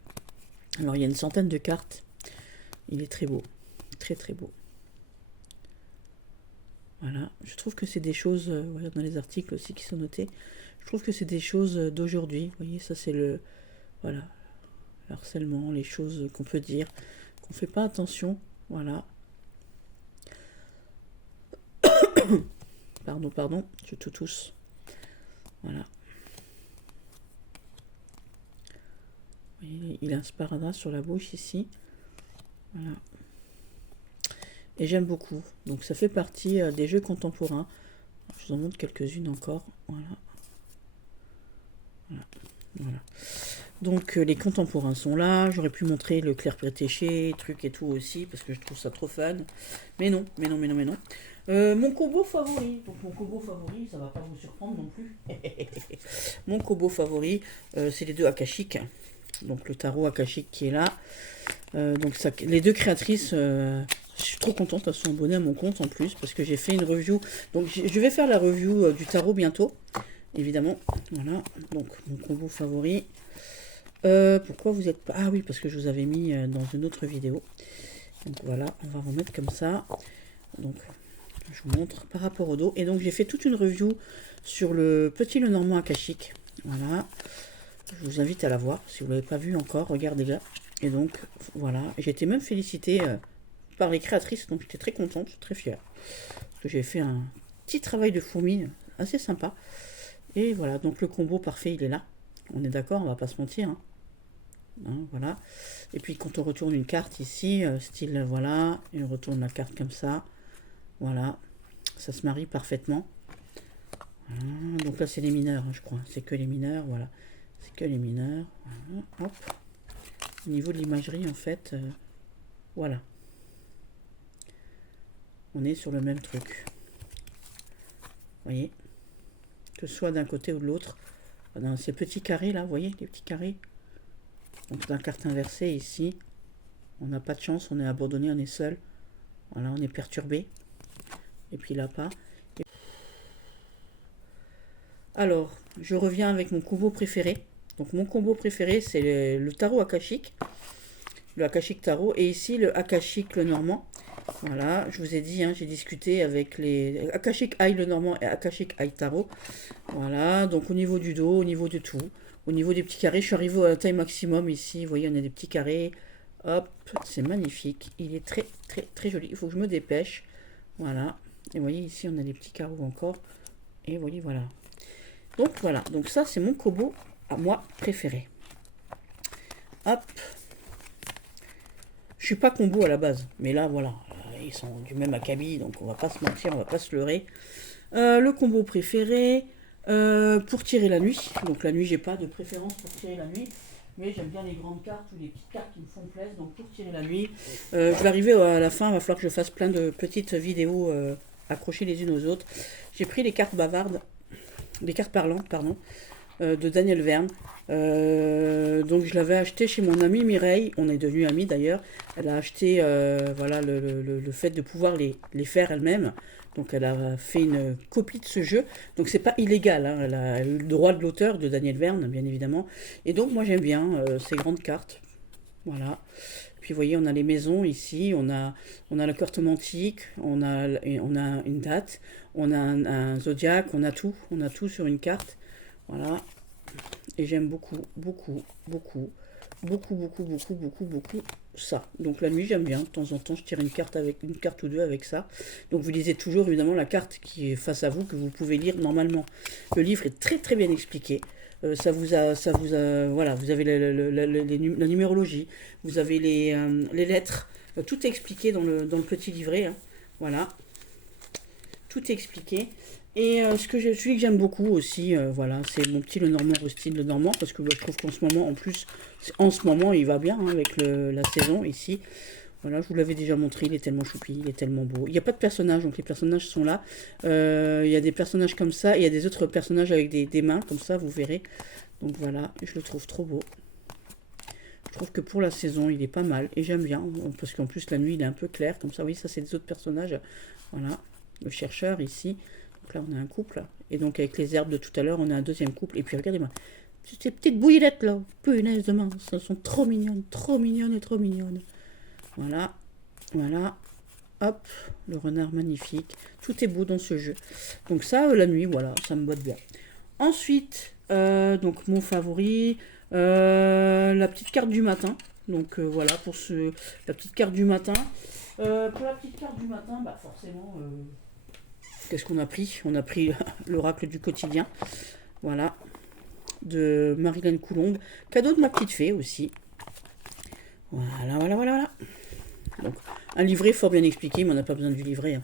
Alors, il y a une centaine de cartes. Il est très beau, très très beau. Voilà, je trouve que c'est des choses, voilà, dans les articles aussi qui sont notés, je trouve que c'est des choses d'aujourd'hui. Vous voyez, ça c'est le harcèlement, les choses qu'on peut dire, qu'on ne fait pas attention. Voilà. Pardon, je te tousse. Voilà. Vous voyez, il a un sparadrap sur la bouche ici. Voilà. Et j'aime beaucoup. Donc ça fait partie des jeux contemporains. Je vous en montre quelques-unes encore. Voilà. Donc les contemporains sont là. J'aurais pu montrer le Clair Pétéché, truc et tout aussi, parce que je trouve ça trop fun. Mais non. Mon Kobo favori. Donc mon Kobo favori, ça va pas vous surprendre non plus. Mon Kobo favori, c'est les deux akashiques. Donc le tarot akashique qui est là. Donc ça, les deux créatrices, je suis trop contente, elles sont abonnées à mon compte en plus, parce que j'ai fait une review. Donc je vais faire la review du tarot bientôt, évidemment. Voilà, donc mon combo favori. Pourquoi vous êtes pas... Ah oui, parce que je vous avais mis dans une autre vidéo. Donc voilà, on va remettre comme ça. Donc je vous montre par rapport au dos. Et donc j'ai fait toute une review sur le petit Lenormand akashique. Voilà. Je vous invite à la voir. Si vous ne l'avez pas vue encore, regardez-la. Et donc, voilà. J'ai été même félicitée par les créatrices, donc j'étais très contente, très fière. Parce que j'ai fait un petit travail de fourmi assez sympa. Et voilà, donc le combo parfait, il est là. On est d'accord, on va pas se mentir. Voilà. Et puis quand on retourne une carte ici, style voilà, et on retourne la carte comme ça. Voilà, ça se marie parfaitement. Voilà. Donc là c'est les mineurs, je crois. C'est que les mineurs, voilà. C'est que les mineurs. Voilà. Hop. Au niveau de l'imagerie, en fait, voilà. On est sur le même truc. Vous voyez, que ce soit d'un côté ou de l'autre. Dans ces petits carrés là, vous voyez, les petits carrés. Donc la carte inversée ici, on n'a pas de chance, on est abandonné, on est seul. Voilà, on est perturbé. Et puis là pas. Alors, je reviens avec mon combo préféré. Donc mon combo préféré, c'est le tarot akashique. Le akashique tarot. Et ici, le akashique le normand. Voilà, je vous ai dit, j'ai discuté avec les akashique Eye le normand et akashique Eye tarot. Voilà, donc au niveau du dos, au niveau de tout. Au niveau des petits carrés, je suis arrivée à la taille maximum ici. Vous voyez, on a des petits carrés. Hop, c'est magnifique. Il est très, très, très joli. Il faut que je me dépêche. Voilà. Et vous voyez, ici, on a des petits carreaux encore. Et vous voyez, voilà. Donc, voilà. Donc, ça, c'est mon combo à moi préféré. Hop. Je suis pas combo à la base. Mais là, voilà. Ils sont du même acabit. Donc, on va pas se mentir. On va pas se leurrer. Le combo préféré. Pour tirer la nuit. Donc la nuit, j'ai pas de préférence pour tirer la nuit. Mais j'aime bien les grandes cartes ou les petites cartes qui me font plaisir. Donc pour tirer la nuit, je vais arriver à la fin. Il va falloir que je fasse plein de petites vidéos accrochées les unes aux autres. J'ai pris les cartes bavardes, les cartes parlantes, pardon, de Daniel Verne. Donc je l'avais acheté chez mon amie Mireille. On est devenus amis d'ailleurs. Elle a acheté voilà, le fait de pouvoir les faire elle-même. Donc elle a fait une copie de ce jeu. Donc c'est pas illégal, elle a eu le droit de l'auteur de Daniel Verne, bien évidemment. Et donc moi j'aime bien ces grandes cartes. Voilà. Puis vous voyez, on a les maisons ici, on a la carte mantique, on a une date, on a un zodiaque, on a tout sur une carte. Voilà. Et j'aime beaucoup, beaucoup, beaucoup, beaucoup, beaucoup, beaucoup, beaucoup, beaucoup ça. Donc la nuit, j'aime bien. De temps en temps, je tire une carte ou deux avec ça. Donc vous lisez toujours évidemment la carte qui est face à vous, que vous pouvez lire normalement. Le livre est très très bien expliqué. Voilà, vous avez la numérologie, vous avez les lettres. Tout est expliqué dans le petit livret. Voilà. Tout est expliqué. Et celui que j'aime beaucoup aussi, voilà, c'est mon petit Lenormand Rustine Lenormand, parce que je trouve qu'en ce moment, en ce moment, il va bien avec la saison ici. Voilà, je vous l'avais déjà montré, il est tellement choupi, il est tellement beau. Il n'y a pas de personnages, donc les personnages sont là. Il y a des personnages comme ça, et il y a des autres personnages avec des mains, comme ça, vous verrez. Donc voilà, je le trouve trop beau. Je trouve que pour la saison, il est pas mal, et j'aime bien, parce qu'en plus, la nuit, il est un peu clair, comme ça, oui, ça, c'est des autres personnages. Voilà, le chercheur ici. Donc là, on a un couple. Et donc, avec les herbes de tout à l'heure, on a un deuxième couple. Et puis, regardez-moi. Ces petites bouillettes là. Punaise de main. Elles sont trop mignonnes. Trop mignonnes et trop mignonnes. Voilà. Voilà. Hop. Le renard magnifique. Tout est beau dans ce jeu. Donc, ça, la nuit, voilà. Ça me botte bien. Ensuite, donc, mon favori. La petite carte du matin. Donc, voilà. Pour la petite carte du matin. Pour la petite carte du matin, bah, forcément. Qu'est-ce qu'on a pris? On a pris l'oracle du quotidien. Voilà. De Marilène Coulombe. Cadeau de ma petite fée aussi. Voilà, voilà, voilà, voilà. Donc, un livret fort bien expliqué, mais on n'a pas besoin du livret.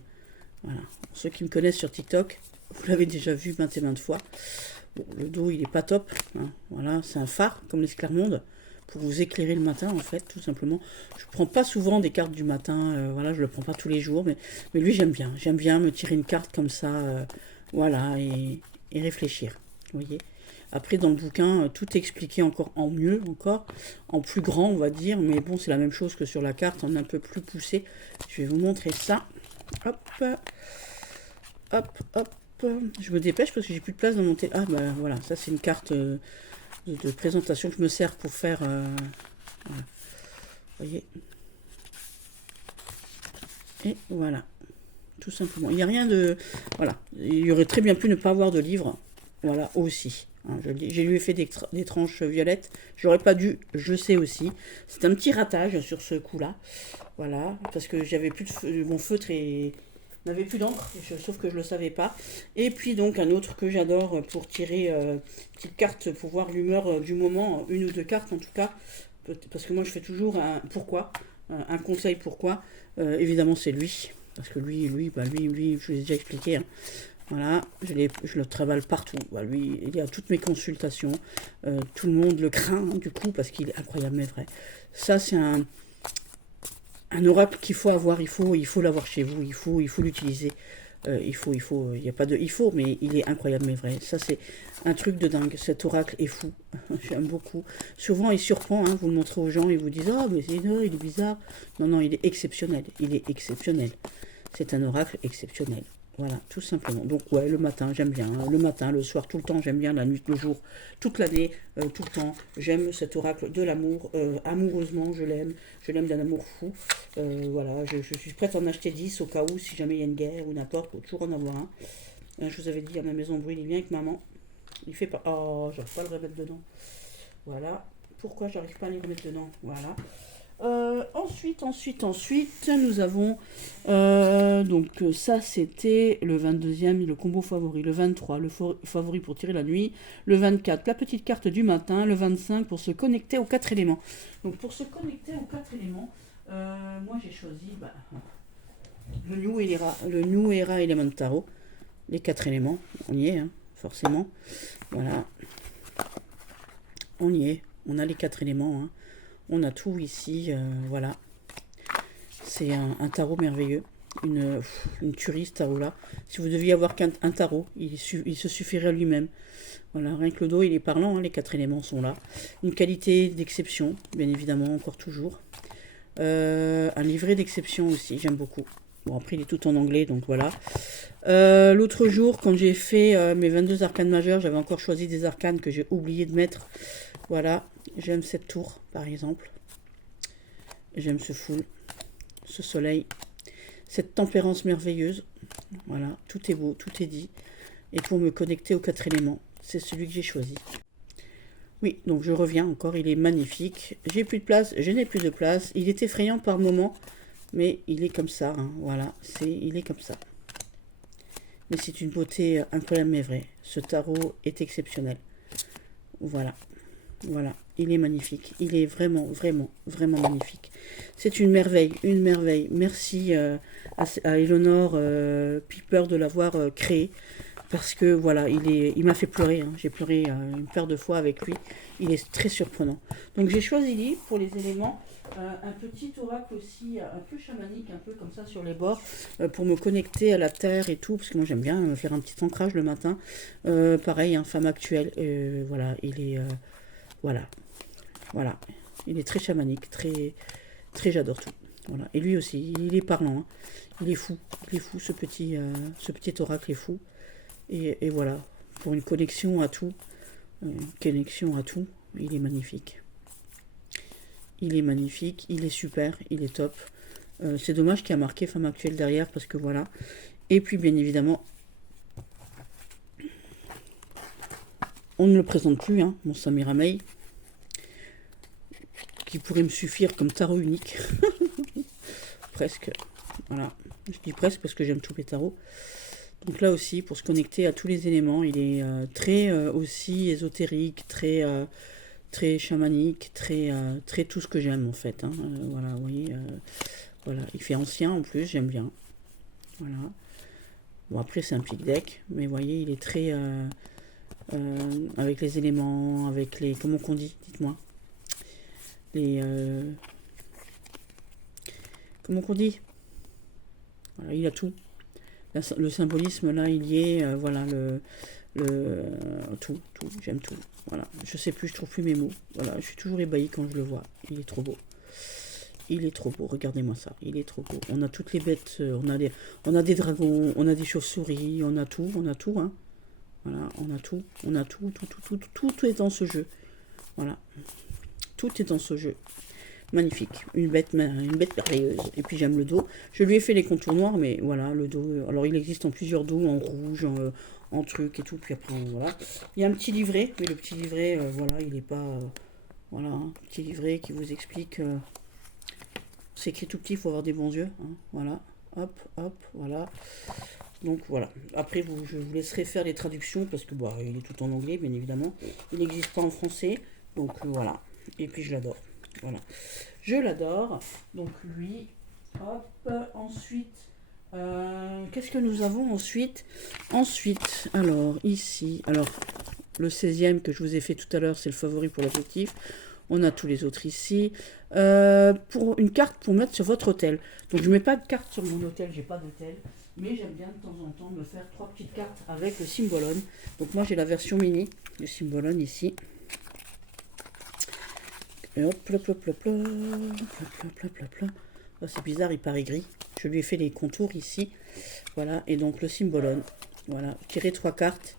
Voilà. Pour ceux qui me connaissent sur TikTok, vous l'avez déjà vu maintes et maintes fois. Bon, le dos, il est pas top. Voilà, c'est un phare, comme l'Esclarmonde, pour vous éclairer le matin, en fait, tout simplement. Je prends pas souvent des cartes du matin, voilà, je le prends pas tous les jours, mais lui, j'aime bien. J'aime bien me tirer une carte comme ça, voilà, et réfléchir, vous voyez. Après, dans le bouquin, tout est expliqué encore en mieux, en plus grand, on va dire, mais bon, c'est la même chose que sur la carte, en un peu plus poussé. Je vais vous montrer ça. Hop, hop, hop. Je me dépêche parce que j'ai plus de place dans mon Ah, ben voilà, ça c'est une carte de présentation que je me sers pour faire... voilà. Vous voyez. Et voilà. Tout simplement. Il n'y a rien de... Voilà. Il y aurait très bien pu ne pas avoir de livre. Voilà, aussi. hein, je le dis. J'ai lui fait des tranches violettes. J'aurais pas dû, je sais aussi. C'est un petit ratage sur ce coup-là. Voilà, parce que j'avais plus de mon feutre et n'avait plus d'encre, sauf que je le savais pas. Et puis donc un autre que j'adore pour tirer petite carte pour voir l'humeur du moment, une ou deux cartes en tout cas, parce que moi je fais toujours un pourquoi, un conseil pourquoi. Évidemment c'est lui, parce que lui, je vous ai déjà expliqué. Hein. Voilà, je le travaille partout. Bah, lui, il est à toutes mes consultations. Tout le monde le craint du coup parce qu'il est incroyable mais vrai. Ça c'est un oracle qu'il faut avoir, il faut l'avoir chez vous, il faut l'utiliser. Il n'y a pas de il faut, mais il est incroyable mais vrai. Ça c'est un truc de dingue, cet oracle est fou. J'aime beaucoup. Souvent il surprend, hein, vous le montrez aux gens, ils vous disent oh mais il est bizarre. Non, non, il est exceptionnel, il est exceptionnel. C'est un oracle exceptionnel. Voilà, tout simplement. Donc ouais, le matin, j'aime bien. Hein. Le matin, le soir, tout le temps, j'aime bien. La nuit, le jour, toute l'année, tout le temps. J'aime cet oracle de l'amour. Amoureusement, je l'aime. Je l'aime d'un amour fou. Voilà, je suis prête à en acheter 10 au cas où, si jamais il y a une guerre ou n'importe, faut toujours en avoir un. Je vous avais dit, à ma maison de bruit, il est bien avec maman. Il fait pas... Oh, j'arrive pas à le remettre dedans. Voilà. Pourquoi j'arrive pas à le remettre dedans? Voilà. Ensuite, nous avons donc ça c'était le 22e, le combo favori, le 23, le favori pour tirer la nuit, le 24, la petite carte du matin, le 25 pour se connecter aux 4 éléments. Donc pour se connecter aux 4 éléments, moi j'ai choisi le New Era Element Tarot, les 4 éléments, on y est, hein, forcément. Voilà, on y est, on a les 4 éléments, hein. On a tout ici, voilà. C'est un tarot merveilleux, une tuerie ce tarot-là. Si vous deviez avoir qu'un tarot, il se suffirait à lui-même. Voilà, rien que le dos, il est parlant, hein, les 4 éléments sont là. Une qualité d'exception, bien évidemment, encore toujours. Un livret d'exception aussi, j'aime beaucoup. Bon, après, il est tout en anglais, donc voilà. L'autre jour, quand j'ai fait mes 22 arcanes majeures, j'avais encore choisi des arcanes que j'ai oublié de mettre. Voilà, j'aime cette tour, par exemple. J'aime ce full, ce soleil, cette tempérance merveilleuse. Voilà, tout est beau, tout est dit. Et pour me connecter aux 4 éléments, c'est celui que j'ai choisi. Oui, donc je reviens encore, il est magnifique. J'ai plus de place, je n'ai plus de place. Il est effrayant par moments, mais il est comme ça, hein. Voilà, il est comme ça. Mais c'est une beauté incroyable mais vraie. Ce tarot est exceptionnel. Voilà. Voilà, il est magnifique. Il est vraiment, vraiment, vraiment magnifique. C'est une merveille, une merveille. Merci à Eleanor Piper de l'avoir créé. Parce que voilà, il m'a fait pleurer. Hein. J'ai pleuré une paire de fois avec lui. Il est très surprenant. Donc j'ai choisi pour les éléments un petit oracle aussi, un peu chamanique, un peu comme ça sur les bords, pour me connecter à la terre et tout. Parce que moi j'aime bien faire un petit ancrage le matin. Pareil, hein, femme actuelle. Voilà, il est... Voilà, voilà. Il est très chamanique, très, j'adore tout. Voilà. Et lui aussi, il est parlant. Hein. Il est fou, ce petit oracle est fou. Et voilà, pour une connexion à tout, il est magnifique. Il est magnifique, il est super, il est top. C'est dommage qu'il y a marqué femme actuelle derrière parce que voilà. Et puis bien évidemment, on ne le présente plus, hein, mon Samira May, qui pourrait me suffire comme tarot unique. Presque. Voilà. Je dis presque parce que j'aime tous les tarots. Donc là aussi, pour se connecter à tous les éléments, il est très aussi ésotérique, très, très chamanique, très, très tout ce que j'aime en fait. Hein. Voilà, vous voyez. Voilà. Il fait ancien en plus, j'aime bien. Voilà. Bon, après, c'est un pic deck, mais vous voyez, il est très... avec les éléments, avec les... Comment qu'on dit? Dites-moi. Les... Comment qu'on dit? Voilà, il a tout. Le symbolisme, là, il y est. Voilà, tout, j'aime tout. Voilà, je sais plus, je trouve plus mes mots. Voilà, je suis toujours ébahi quand je le vois. Il est trop beau. Il est trop beau, regardez-moi ça, il est trop beau. On a toutes les bêtes, on a des dragons, on a des chauves-souris, on a tout, hein. Voilà, on a tout, tout est dans ce jeu. Voilà, tout est dans ce jeu. magnifique, une bête merveilleuse. Et puis j'aime le dos. Je lui ai fait les contours noirs, mais voilà, le dos. Alors il existe en plusieurs dos, en rouge, en truc et tout. Puis après, voilà. Il y a un petit livret, mais le petit livret, voilà, il n'est pas. Voilà, un petit livret qui vous explique. C'est écrit tout petit, il faut avoir des bons yeux. Hein, voilà, hop, hop, voilà. Donc voilà. Après, je vous laisserai faire les traductions parce que bah, il est tout en anglais, bien évidemment. Il n'existe pas en français. Donc voilà. Et puis je l'adore. Voilà. Je l'adore. Donc lui. Hop. Ensuite. Qu'est-ce que nous avons ensuite? Ensuite, alors ici. Alors, le 16e que je vous ai fait tout à l'heure, c'est le favori pour l'objectif. On a tous les autres ici. Pour une carte pour mettre sur votre hôtel. Donc je ne mets pas de carte sur mon hôtel, j'ai pas d'hôtel. Mais j'aime bien de temps en temps me faire 3 petites cartes avec le Symbolone. Donc moi j'ai la version mini du Symbolone ici. Et hop, plop, plop, plop, plop, plop, plop, plop, plop. Oh, c'est bizarre, il paraît gris. Je lui ai fait les contours ici. Voilà, et donc le Symbolone. Voilà, tirez 3 cartes.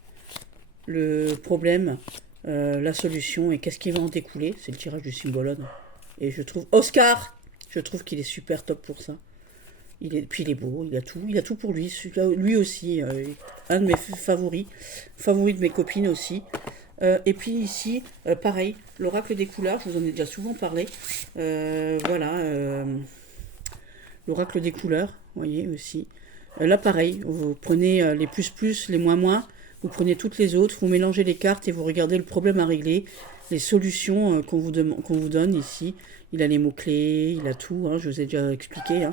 Le problème, la solution et qu'est-ce qui va en découler. C'est le tirage du Symbolone. Et je trouve... Oscar! Je trouve qu'il est super top pour ça. Puis il est beau, il a tout pour lui. Lui aussi, un de mes favoris. Favori de mes copines aussi. Et puis ici, pareil, l'oracle des couleurs, je vous en ai déjà souvent parlé. Voilà, l'oracle des couleurs, vous voyez aussi. Là, pareil, vous prenez les plus, les moins, vous prenez toutes les autres, vous mélangez les cartes et vous regardez le problème à régler, les solutions qu'on vous donne ici. Il a les mots-clés, il a tout, hein, je vous ai déjà expliqué. Hein.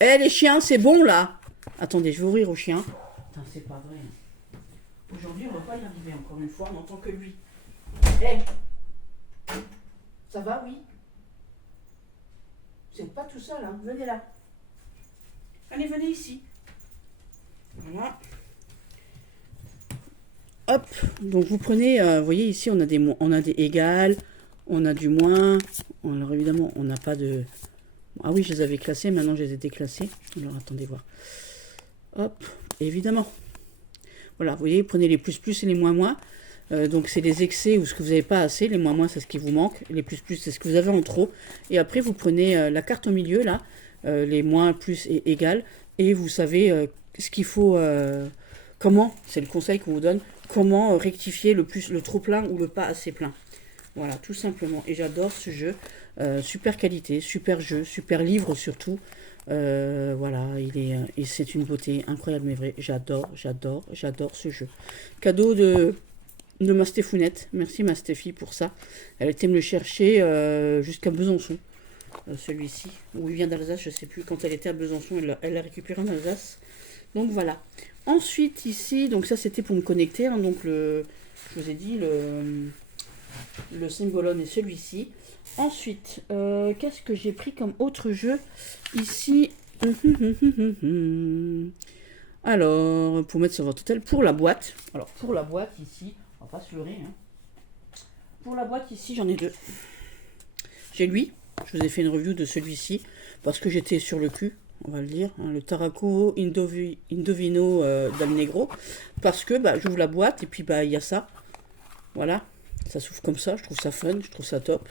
Eh les chiens, c'est bon là! Attendez, je vais ouvrir aux chiens. Putain, c'est pas vrai. Aujourd'hui, on va pas y arriver encore une fois, on n'entend que lui. Eh! Ça va, oui? Vous n'êtes pas tout seul, hein? Venez là. Allez, venez ici. Voilà. Hop, donc vous prenez, vous voyez ici, on a des égales, on a du moins. Alors évidemment, on n'a pas de... Ah oui, je les avais classés, maintenant je les ai déclassés. Alors attendez voir. Hop, évidemment. Voilà, vous voyez, prenez les plus et les moins. Donc c'est les excès ou ce que vous n'avez pas assez. Les moins, c'est ce qui vous manque. Les plus, c'est ce que vous avez en trop. Et après, vous prenez la carte au milieu, là. Les moins, plus et égal. Et vous savez ce qu'il faut... comment, c'est le conseil qu'on vous donne, comment rectifier le trop plein ou le pas assez plein. Voilà, tout simplement. Et j'adore ce jeu. Super qualité, super jeu, super livre surtout. Voilà, et c'est une beauté incroyable mais vrai. J'adore ce jeu. Cadeau de ma Stéphonette. Merci ma Stéphie pour ça. Elle était me le chercher jusqu'à Besançon. Celui-ci. Ou il vient d'Alsace, je sais plus. Quand elle était à Besançon, elle l'a récupéré en Alsace. Donc voilà. Ensuite ici, donc ça c'était pour me connecter. Hein, donc je vous ai dit le Symbolone est celui-ci. Ensuite, qu'est-ce que j'ai pris comme autre jeu ici? Alors, pour mettre sur votre hôtel, pour la boîte. Alors, pour la boîte ici, on va pas se leurrer. Hein. Pour la boîte ici, j'en ai 2. J'ai lui, je vous ai fait une review de celui-ci parce que j'étais sur le cul, on va le dire, hein, le Tarraco Indovino Dal Negro. Parce que bah, j'ouvre la boîte et puis bah, il y a ça. Voilà. Ça s'ouvre comme ça, je trouve ça fun, je trouve ça top.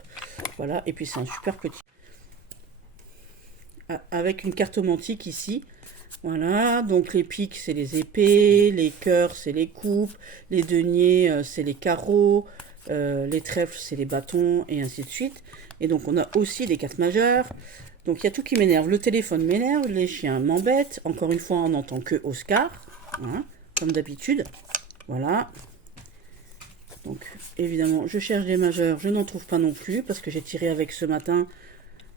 Voilà, et puis c'est un super petit. Avec une carte mantique ici. Voilà, donc les piques, c'est les épées, les cœurs, c'est les coupes, les deniers, c'est les carreaux, les trèfles, c'est les bâtons, et ainsi de suite. Et donc on a aussi des cartes majeures. Donc il y a tout qui m'énerve. Le téléphone m'énerve, les chiens m'embêtent. Encore une fois, on n'entend que Oscar, hein, comme d'habitude. Voilà. Donc, évidemment, je cherche des majeurs, je n'en trouve pas non plus, parce que j'ai tiré avec ce matin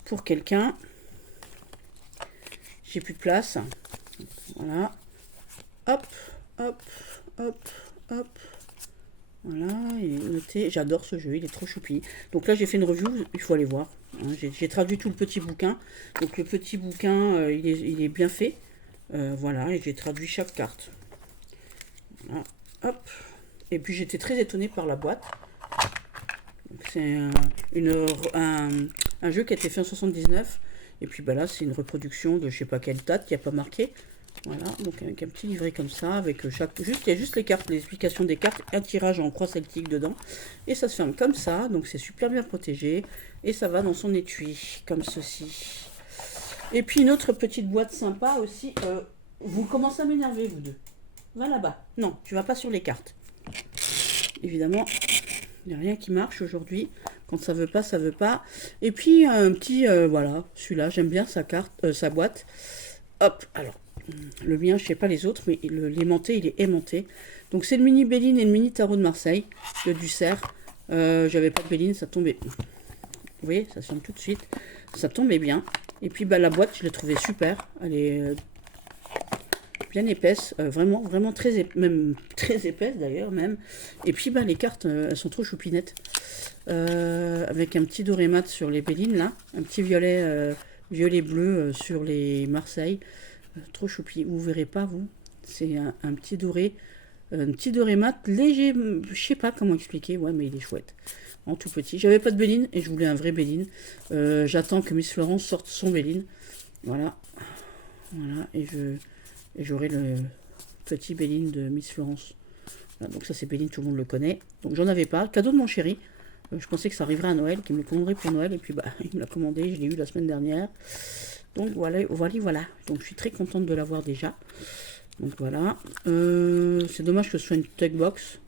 pour quelqu'un. J'ai plus de place. Voilà. Hop, hop, hop, hop. Voilà, il est noté. J'adore ce jeu, il est trop choupi. Donc là, j'ai fait une review, il faut aller voir. Hein, j'ai traduit tout le petit bouquin. Donc le petit bouquin, il est bien fait. Voilà, et j'ai traduit chaque carte. Voilà, hop. Et puis j'étais très étonnée par la boîte. C'est un jeu qui a été fait en 79. Et puis bah là, c'est une reproduction de je sais pas quelle date, qui n'a pas marqué. Voilà, donc avec un petit livret comme ça, avec chaque... Juste, il y a juste les cartes, l'explication des cartes, un tirage en croix celtique dedans. Et ça se ferme comme ça, donc c'est super bien protégé. Et ça va dans son étui, comme ceci. Et puis une autre petite boîte sympa aussi. Vous commencez à m'énerver, vous deux. Va là-bas. Non, tu vas pas sur les cartes. Évidemment, il n'y a rien qui marche aujourd'hui. Quand ça veut pas, ça veut pas. Et puis un petit, voilà, celui-là, j'aime bien sa carte, sa boîte. Hop, alors, le mien, je sais pas les autres, mais l'aimanté, il est aimanté. Donc c'est le mini Béline et le mini tarot de Marseille, de Dussert. J'avais pas de Béline, ça tombait. Vous voyez, ça sonne tout de suite. Ça tombait bien. Et puis bah, la boîte, je l'ai trouvée super. Elle est bien épaisse, vraiment, vraiment très épaisse, même très épaisse d'ailleurs même. Et puis bah, les cartes, elles sont trop choupinettes. Avec un petit doré mat sur les Bélines là, un petit violet, violet bleu sur les Marseille. Trop choupi, vous verrez pas vous. C'est un petit doré mat léger, je sais pas comment expliquer, ouais mais il est chouette. En tout petit. J'avais pas de Béline et je voulais un vrai Béline. J'attends que Miss Florence sorte son Béline. Voilà. Voilà. Et j'aurai le petit Béline de Miss Florence. Voilà, donc ça c'est Béline, tout le monde le connaît. Donc j'en avais pas. Cadeau de mon chéri. Je pensais que ça arriverait à Noël, qu'il me le commanderait pour Noël. Et puis bah il me l'a commandé, je l'ai eu la semaine dernière. Donc voilà, voilà. Donc je suis très contente de l'avoir déjà. Donc voilà. C'est dommage que ce soit une tech box.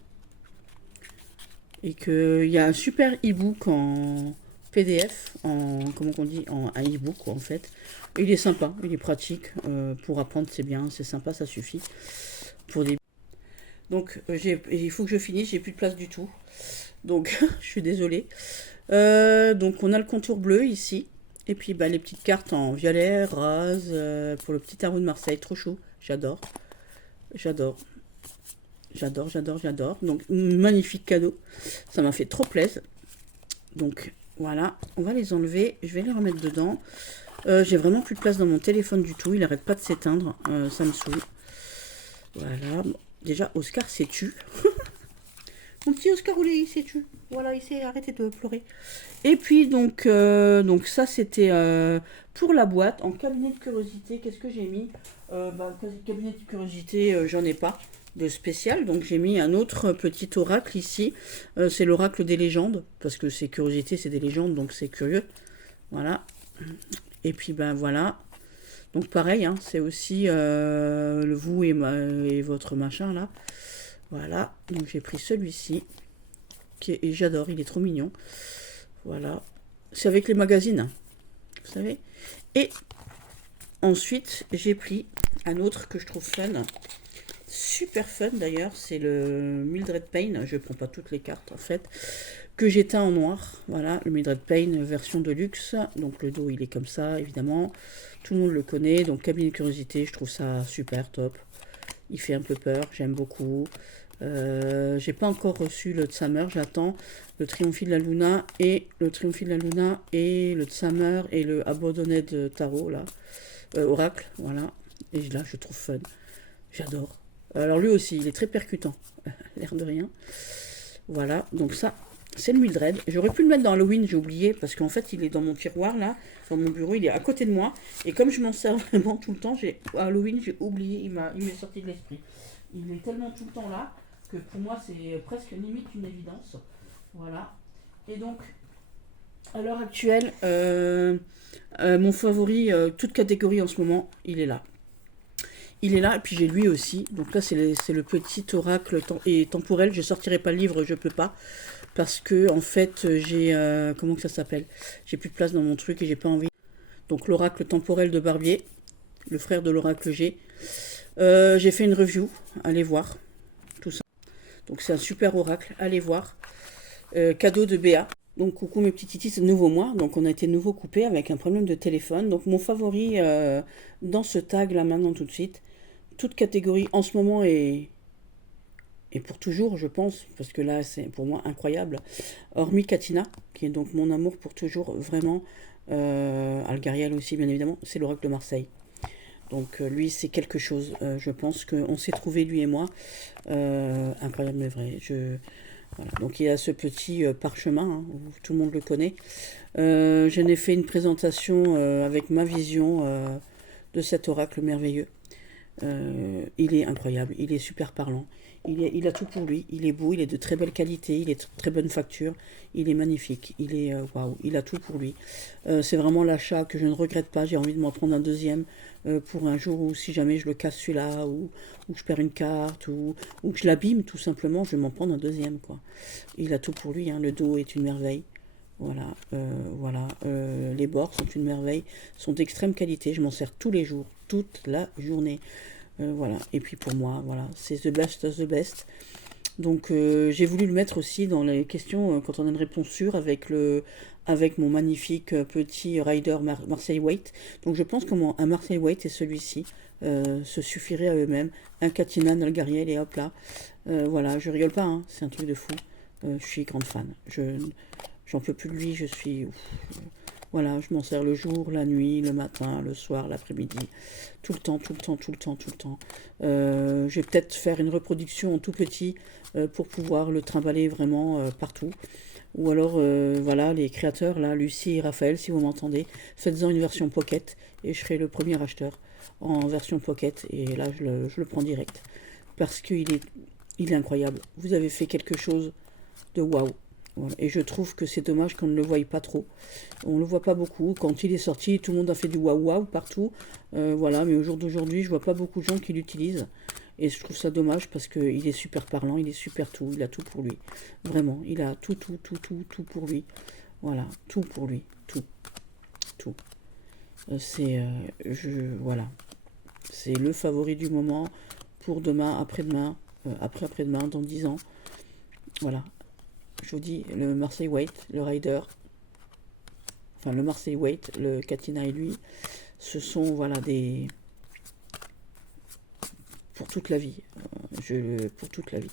Et qu'il y a un super e-book en PDF, comment on dit, un e-book en fait. Et il est sympa, il est pratique, pour apprendre c'est bien, c'est sympa, ça suffit. Pour des... Donc il faut que je finisse, j'ai plus de place du tout. Donc je suis désolée. Donc on a le contour bleu ici. Et puis bah, les petites cartes en violet, rose, pour le petit tarot de Marseille, trop chou, j'adore. J'adore. J'adore. Donc, magnifique cadeau. Ça m'a fait trop plaisir. Donc, voilà. On va les enlever. Je vais les remettre dedans. J'ai vraiment plus de place dans mon téléphone du tout. Il n'arrête pas de s'éteindre. Ça me saoule. Voilà. Bon, déjà, Oscar s'est tu. Mon petit Oscar Oulé, il s'est tu. Voilà, il s'est arrêté de pleurer. Et puis, donc ça, c'était pour la boîte. En cabinet de curiosité, qu'est-ce que j'ai mis cabinet de curiosité, j'en ai pas de spécial, donc j'ai mis un autre petit oracle ici, c'est l'oracle des légendes, parce que c'est curiosité, c'est des légendes, donc c'est curieux, voilà, et puis ben voilà, donc pareil, hein, c'est aussi le vous et votre machin là, voilà, donc j'ai pris celui-ci, et j'adore, il est trop mignon, voilà, c'est avec les magazines, hein, vous savez, et ensuite j'ai pris un autre que je trouve fun, super fun d'ailleurs, c'est le Mildred Payne, je prends pas toutes les cartes en fait, que j'ai teint en noir, voilà, le Mildred Payne version de luxe, donc le dos il est comme ça évidemment, tout le monde le connaît, donc cabinet de curiosité, je trouve ça super top, il fait un peu peur, j'aime beaucoup, j'ai pas encore reçu le Summer, j'attends le Triomphe de la Luna et le Summer et le Abandoned Tarot là, Oracle, voilà, et là je trouve fun, j'adore. Alors lui aussi, il est très percutant, l'air de rien. Voilà, donc ça, c'est le Mildred. J'aurais pu le mettre dans Halloween, j'ai oublié, parce qu'en fait, il est dans mon tiroir, là, dans mon bureau, il est à côté de moi. Et comme je m'en sers vraiment tout le temps, Halloween, j'ai oublié, il m'est sorti de l'esprit. Il est tellement tout le temps là, que pour moi, c'est presque limite une évidence. Voilà. Et donc, à l'heure actuelle, mon favori, toute catégorie en ce moment, il est là. Il est là, et puis j'ai lui aussi. Donc là, c'est le petit oracle et temporel. Je sortirai pas le livre, je peux pas. Parce que, en fait, j'ai... comment que ça s'appelle? J'ai plus de place dans mon truc et j'ai pas envie. Donc l'oracle temporel de Barbier, le frère de l'oracle G. J'ai fait une review, allez voir. Tout ça. Donc c'est un super oracle, allez voir. Cadeau de Béa. Donc coucou mes petits titis, c'est de nouveau moi. Donc on a été de nouveau coupé avec un problème de téléphone. Donc mon favori dans ce tag là maintenant tout de suite. Toute catégorie en ce moment et pour toujours je pense, parce que là c'est pour moi incroyable. Hormis Katina, qui est donc mon amour pour toujours, vraiment. Algariel aussi bien évidemment, c'est l'oracle de Marseille. Donc lui c'est quelque chose, je pense qu'on s'est trouvé lui et moi. Incroyable mais vrai. Voilà. Donc il y a ce petit parchemin, hein, tout le monde le connaît. Je n'ai fait une présentation avec ma vision de cet oracle merveilleux. Il est incroyable, il est super parlant. Il a tout pour lui, il est beau, il est de très belle qualité, il est de très bonne facture, il est magnifique, il est waouh, il a tout pour lui. C'est vraiment l'achat que je ne regrette pas, j'ai envie de m'en prendre un deuxième pour un jour où si jamais je le casse celui-là, ou je perds une carte, ou que je l'abîme tout simplement, je vais m'en prendre un deuxième quoi. Il a tout pour lui, hein. Le dos est une merveille. Voilà, les bords sont une merveille, sont d'extrême qualité, je m'en sers tous les jours, toute la journée. Voilà, et puis pour moi, voilà, c'est the best of the best. Donc j'ai voulu le mettre aussi dans les questions quand on a une réponse sûre avec mon magnifique petit rider Marseille Weight. Donc je pense qu'un Marseille Weight et celui-ci se suffiraient à eux-mêmes. Un Catina Nalgariel et hop là. Voilà, je rigole pas, hein, c'est un truc de fou. Je suis grande fan. J'en peux plus de lui, je suis... Voilà, je m'en sers le jour, la nuit, le matin, le soir, l'après-midi, tout le temps, tout le temps, tout le temps, tout le temps. Je vais peut-être faire une reproduction en tout petit pour pouvoir le trimballer vraiment partout. Ou alors, voilà, les créateurs, là, Lucie et Raphaël, si vous m'entendez, faites-en une version pocket et je serai le premier acheteur en version pocket. Et là, je le prends direct. Parce il est incroyable. Vous avez fait quelque chose de waouh. Voilà. Et je trouve que c'est dommage qu'on ne le voie pas trop. On ne le voit pas beaucoup. Quand il est sorti, tout le monde a fait du waouh waouh partout. Voilà, mais au jour d'aujourd'hui, je vois pas beaucoup de gens qui l'utilisent. Et je trouve ça dommage parce qu'il est super parlant, il est super tout, il a tout pour lui. Vraiment, il a tout, tout, tout, tout, tout pour lui. Voilà, tout pour lui, tout, tout. Voilà, c'est le favori du moment pour demain, après-demain, après-après-demain, dans 10 ans. Voilà, je vous dis, le Marseille Weight, le Rider, enfin le Marseille Weight, le Catina et lui, ce sont voilà pour toute la vie. Pour toute la vie.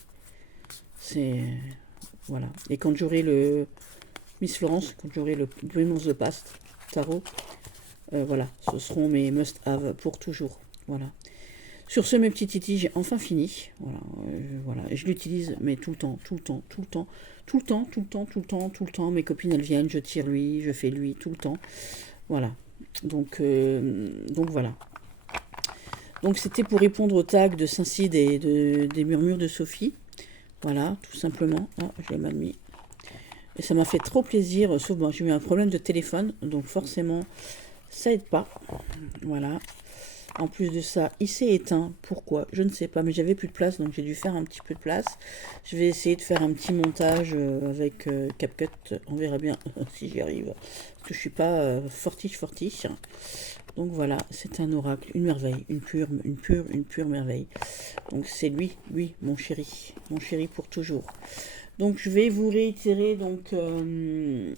C'est voilà. Et quand j'aurai le Miss Florence, quand j'aurai le Dream of the Past Tarot, voilà, ce seront mes must-have pour toujours. Voilà. Sur ce, mes petits titis, j'ai enfin fini. Voilà, voilà. Et je l'utilise, mais tout le temps, tout le temps, tout le temps, tout le temps, tout le temps, tout le temps, tout le temps. Mes copines, elles viennent, je tire lui, je fais lui, tout le temps. Voilà. Donc voilà. Donc c'était pour répondre au tag de Saint-Cide et des murmures de Sophie. Voilà, tout simplement. Ah, je l'ai mal mis. Et ça m'a fait trop plaisir, sauf bon, j'ai eu un problème de téléphone, donc forcément, ça aide pas. Voilà. En plus de ça, il s'est éteint. Pourquoi? Je ne sais pas, mais j'avais plus de place, donc j'ai dû faire un petit peu de place. Je vais essayer de faire un petit montage avec CapCut. On verra bien si j'y arrive. Parce que je suis pas fortiche. Donc voilà, c'est un oracle, une merveille, une pure merveille. Donc c'est lui, mon chéri pour toujours. Donc je vais vous réitérer donc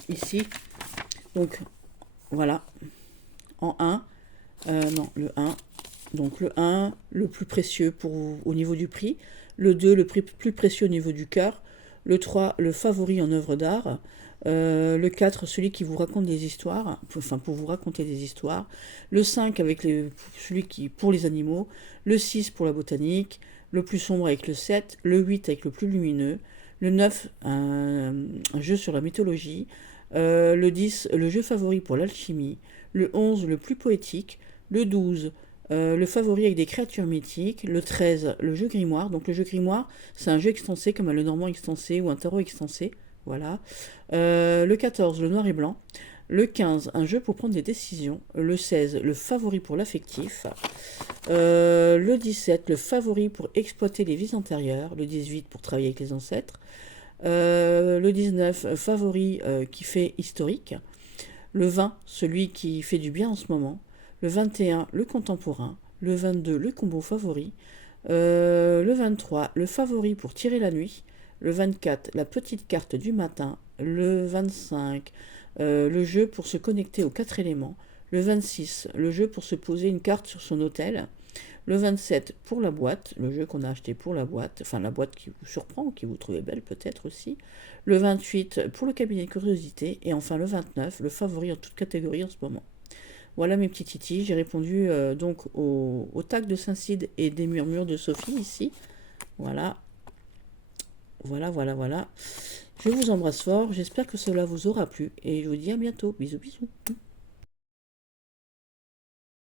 ici. Donc voilà, en 1. Non, le 1. Donc le 1, le plus précieux au niveau du prix. Le 2, le plus précieux au niveau du cœur. Le 3, le favori en œuvre d'art. Le 4, celui qui vous raconte des histoires. Enfin, pour vous raconter des histoires. Le 5, avec celui qui pour les animaux. Le 6, pour la botanique. Le plus sombre avec le 7. Le 8, avec le plus lumineux. Le 9, un jeu sur la mythologie. Le 10, le jeu favori pour l'alchimie. Le 11, le plus poétique. Le 12, le favori avec des créatures mythiques. Le 13, le jeu grimoire. Donc le jeu grimoire, c'est un jeu extensé comme un Lenormand extensé ou un tarot extensé. Voilà. Le 14, le noir et blanc. Le 15, un jeu pour prendre des décisions. Le 16, le favori pour l'affectif. Le 17, le favori pour exploiter les vies antérieures. Le 18, pour travailler avec les ancêtres. Le 19, favori qui fait historique. Le 20, celui qui fait du bien en ce moment. Le 21, le contemporain. Le 22, le combo favori. Le 23, le favori pour tirer la nuit. Le 24, la petite carte du matin. Le 25, le jeu pour se connecter aux 4 éléments. Le 26, le jeu pour se poser une carte sur son hôtel. Le 27, pour la boîte, le jeu qu'on a acheté pour la boîte, enfin la boîte qui vous surprend, qui vous trouvez belle peut-être aussi. Le 28, pour le cabinet de curiosité. Et enfin le 29, le favori en toute catégorie en ce moment. Voilà mes petits titis, j'ai répondu donc au tag de Saint-Cide et des murmures de Sophie ici. Voilà. Je vous embrasse fort, j'espère que cela vous aura plu et je vous dis à bientôt. Bisous.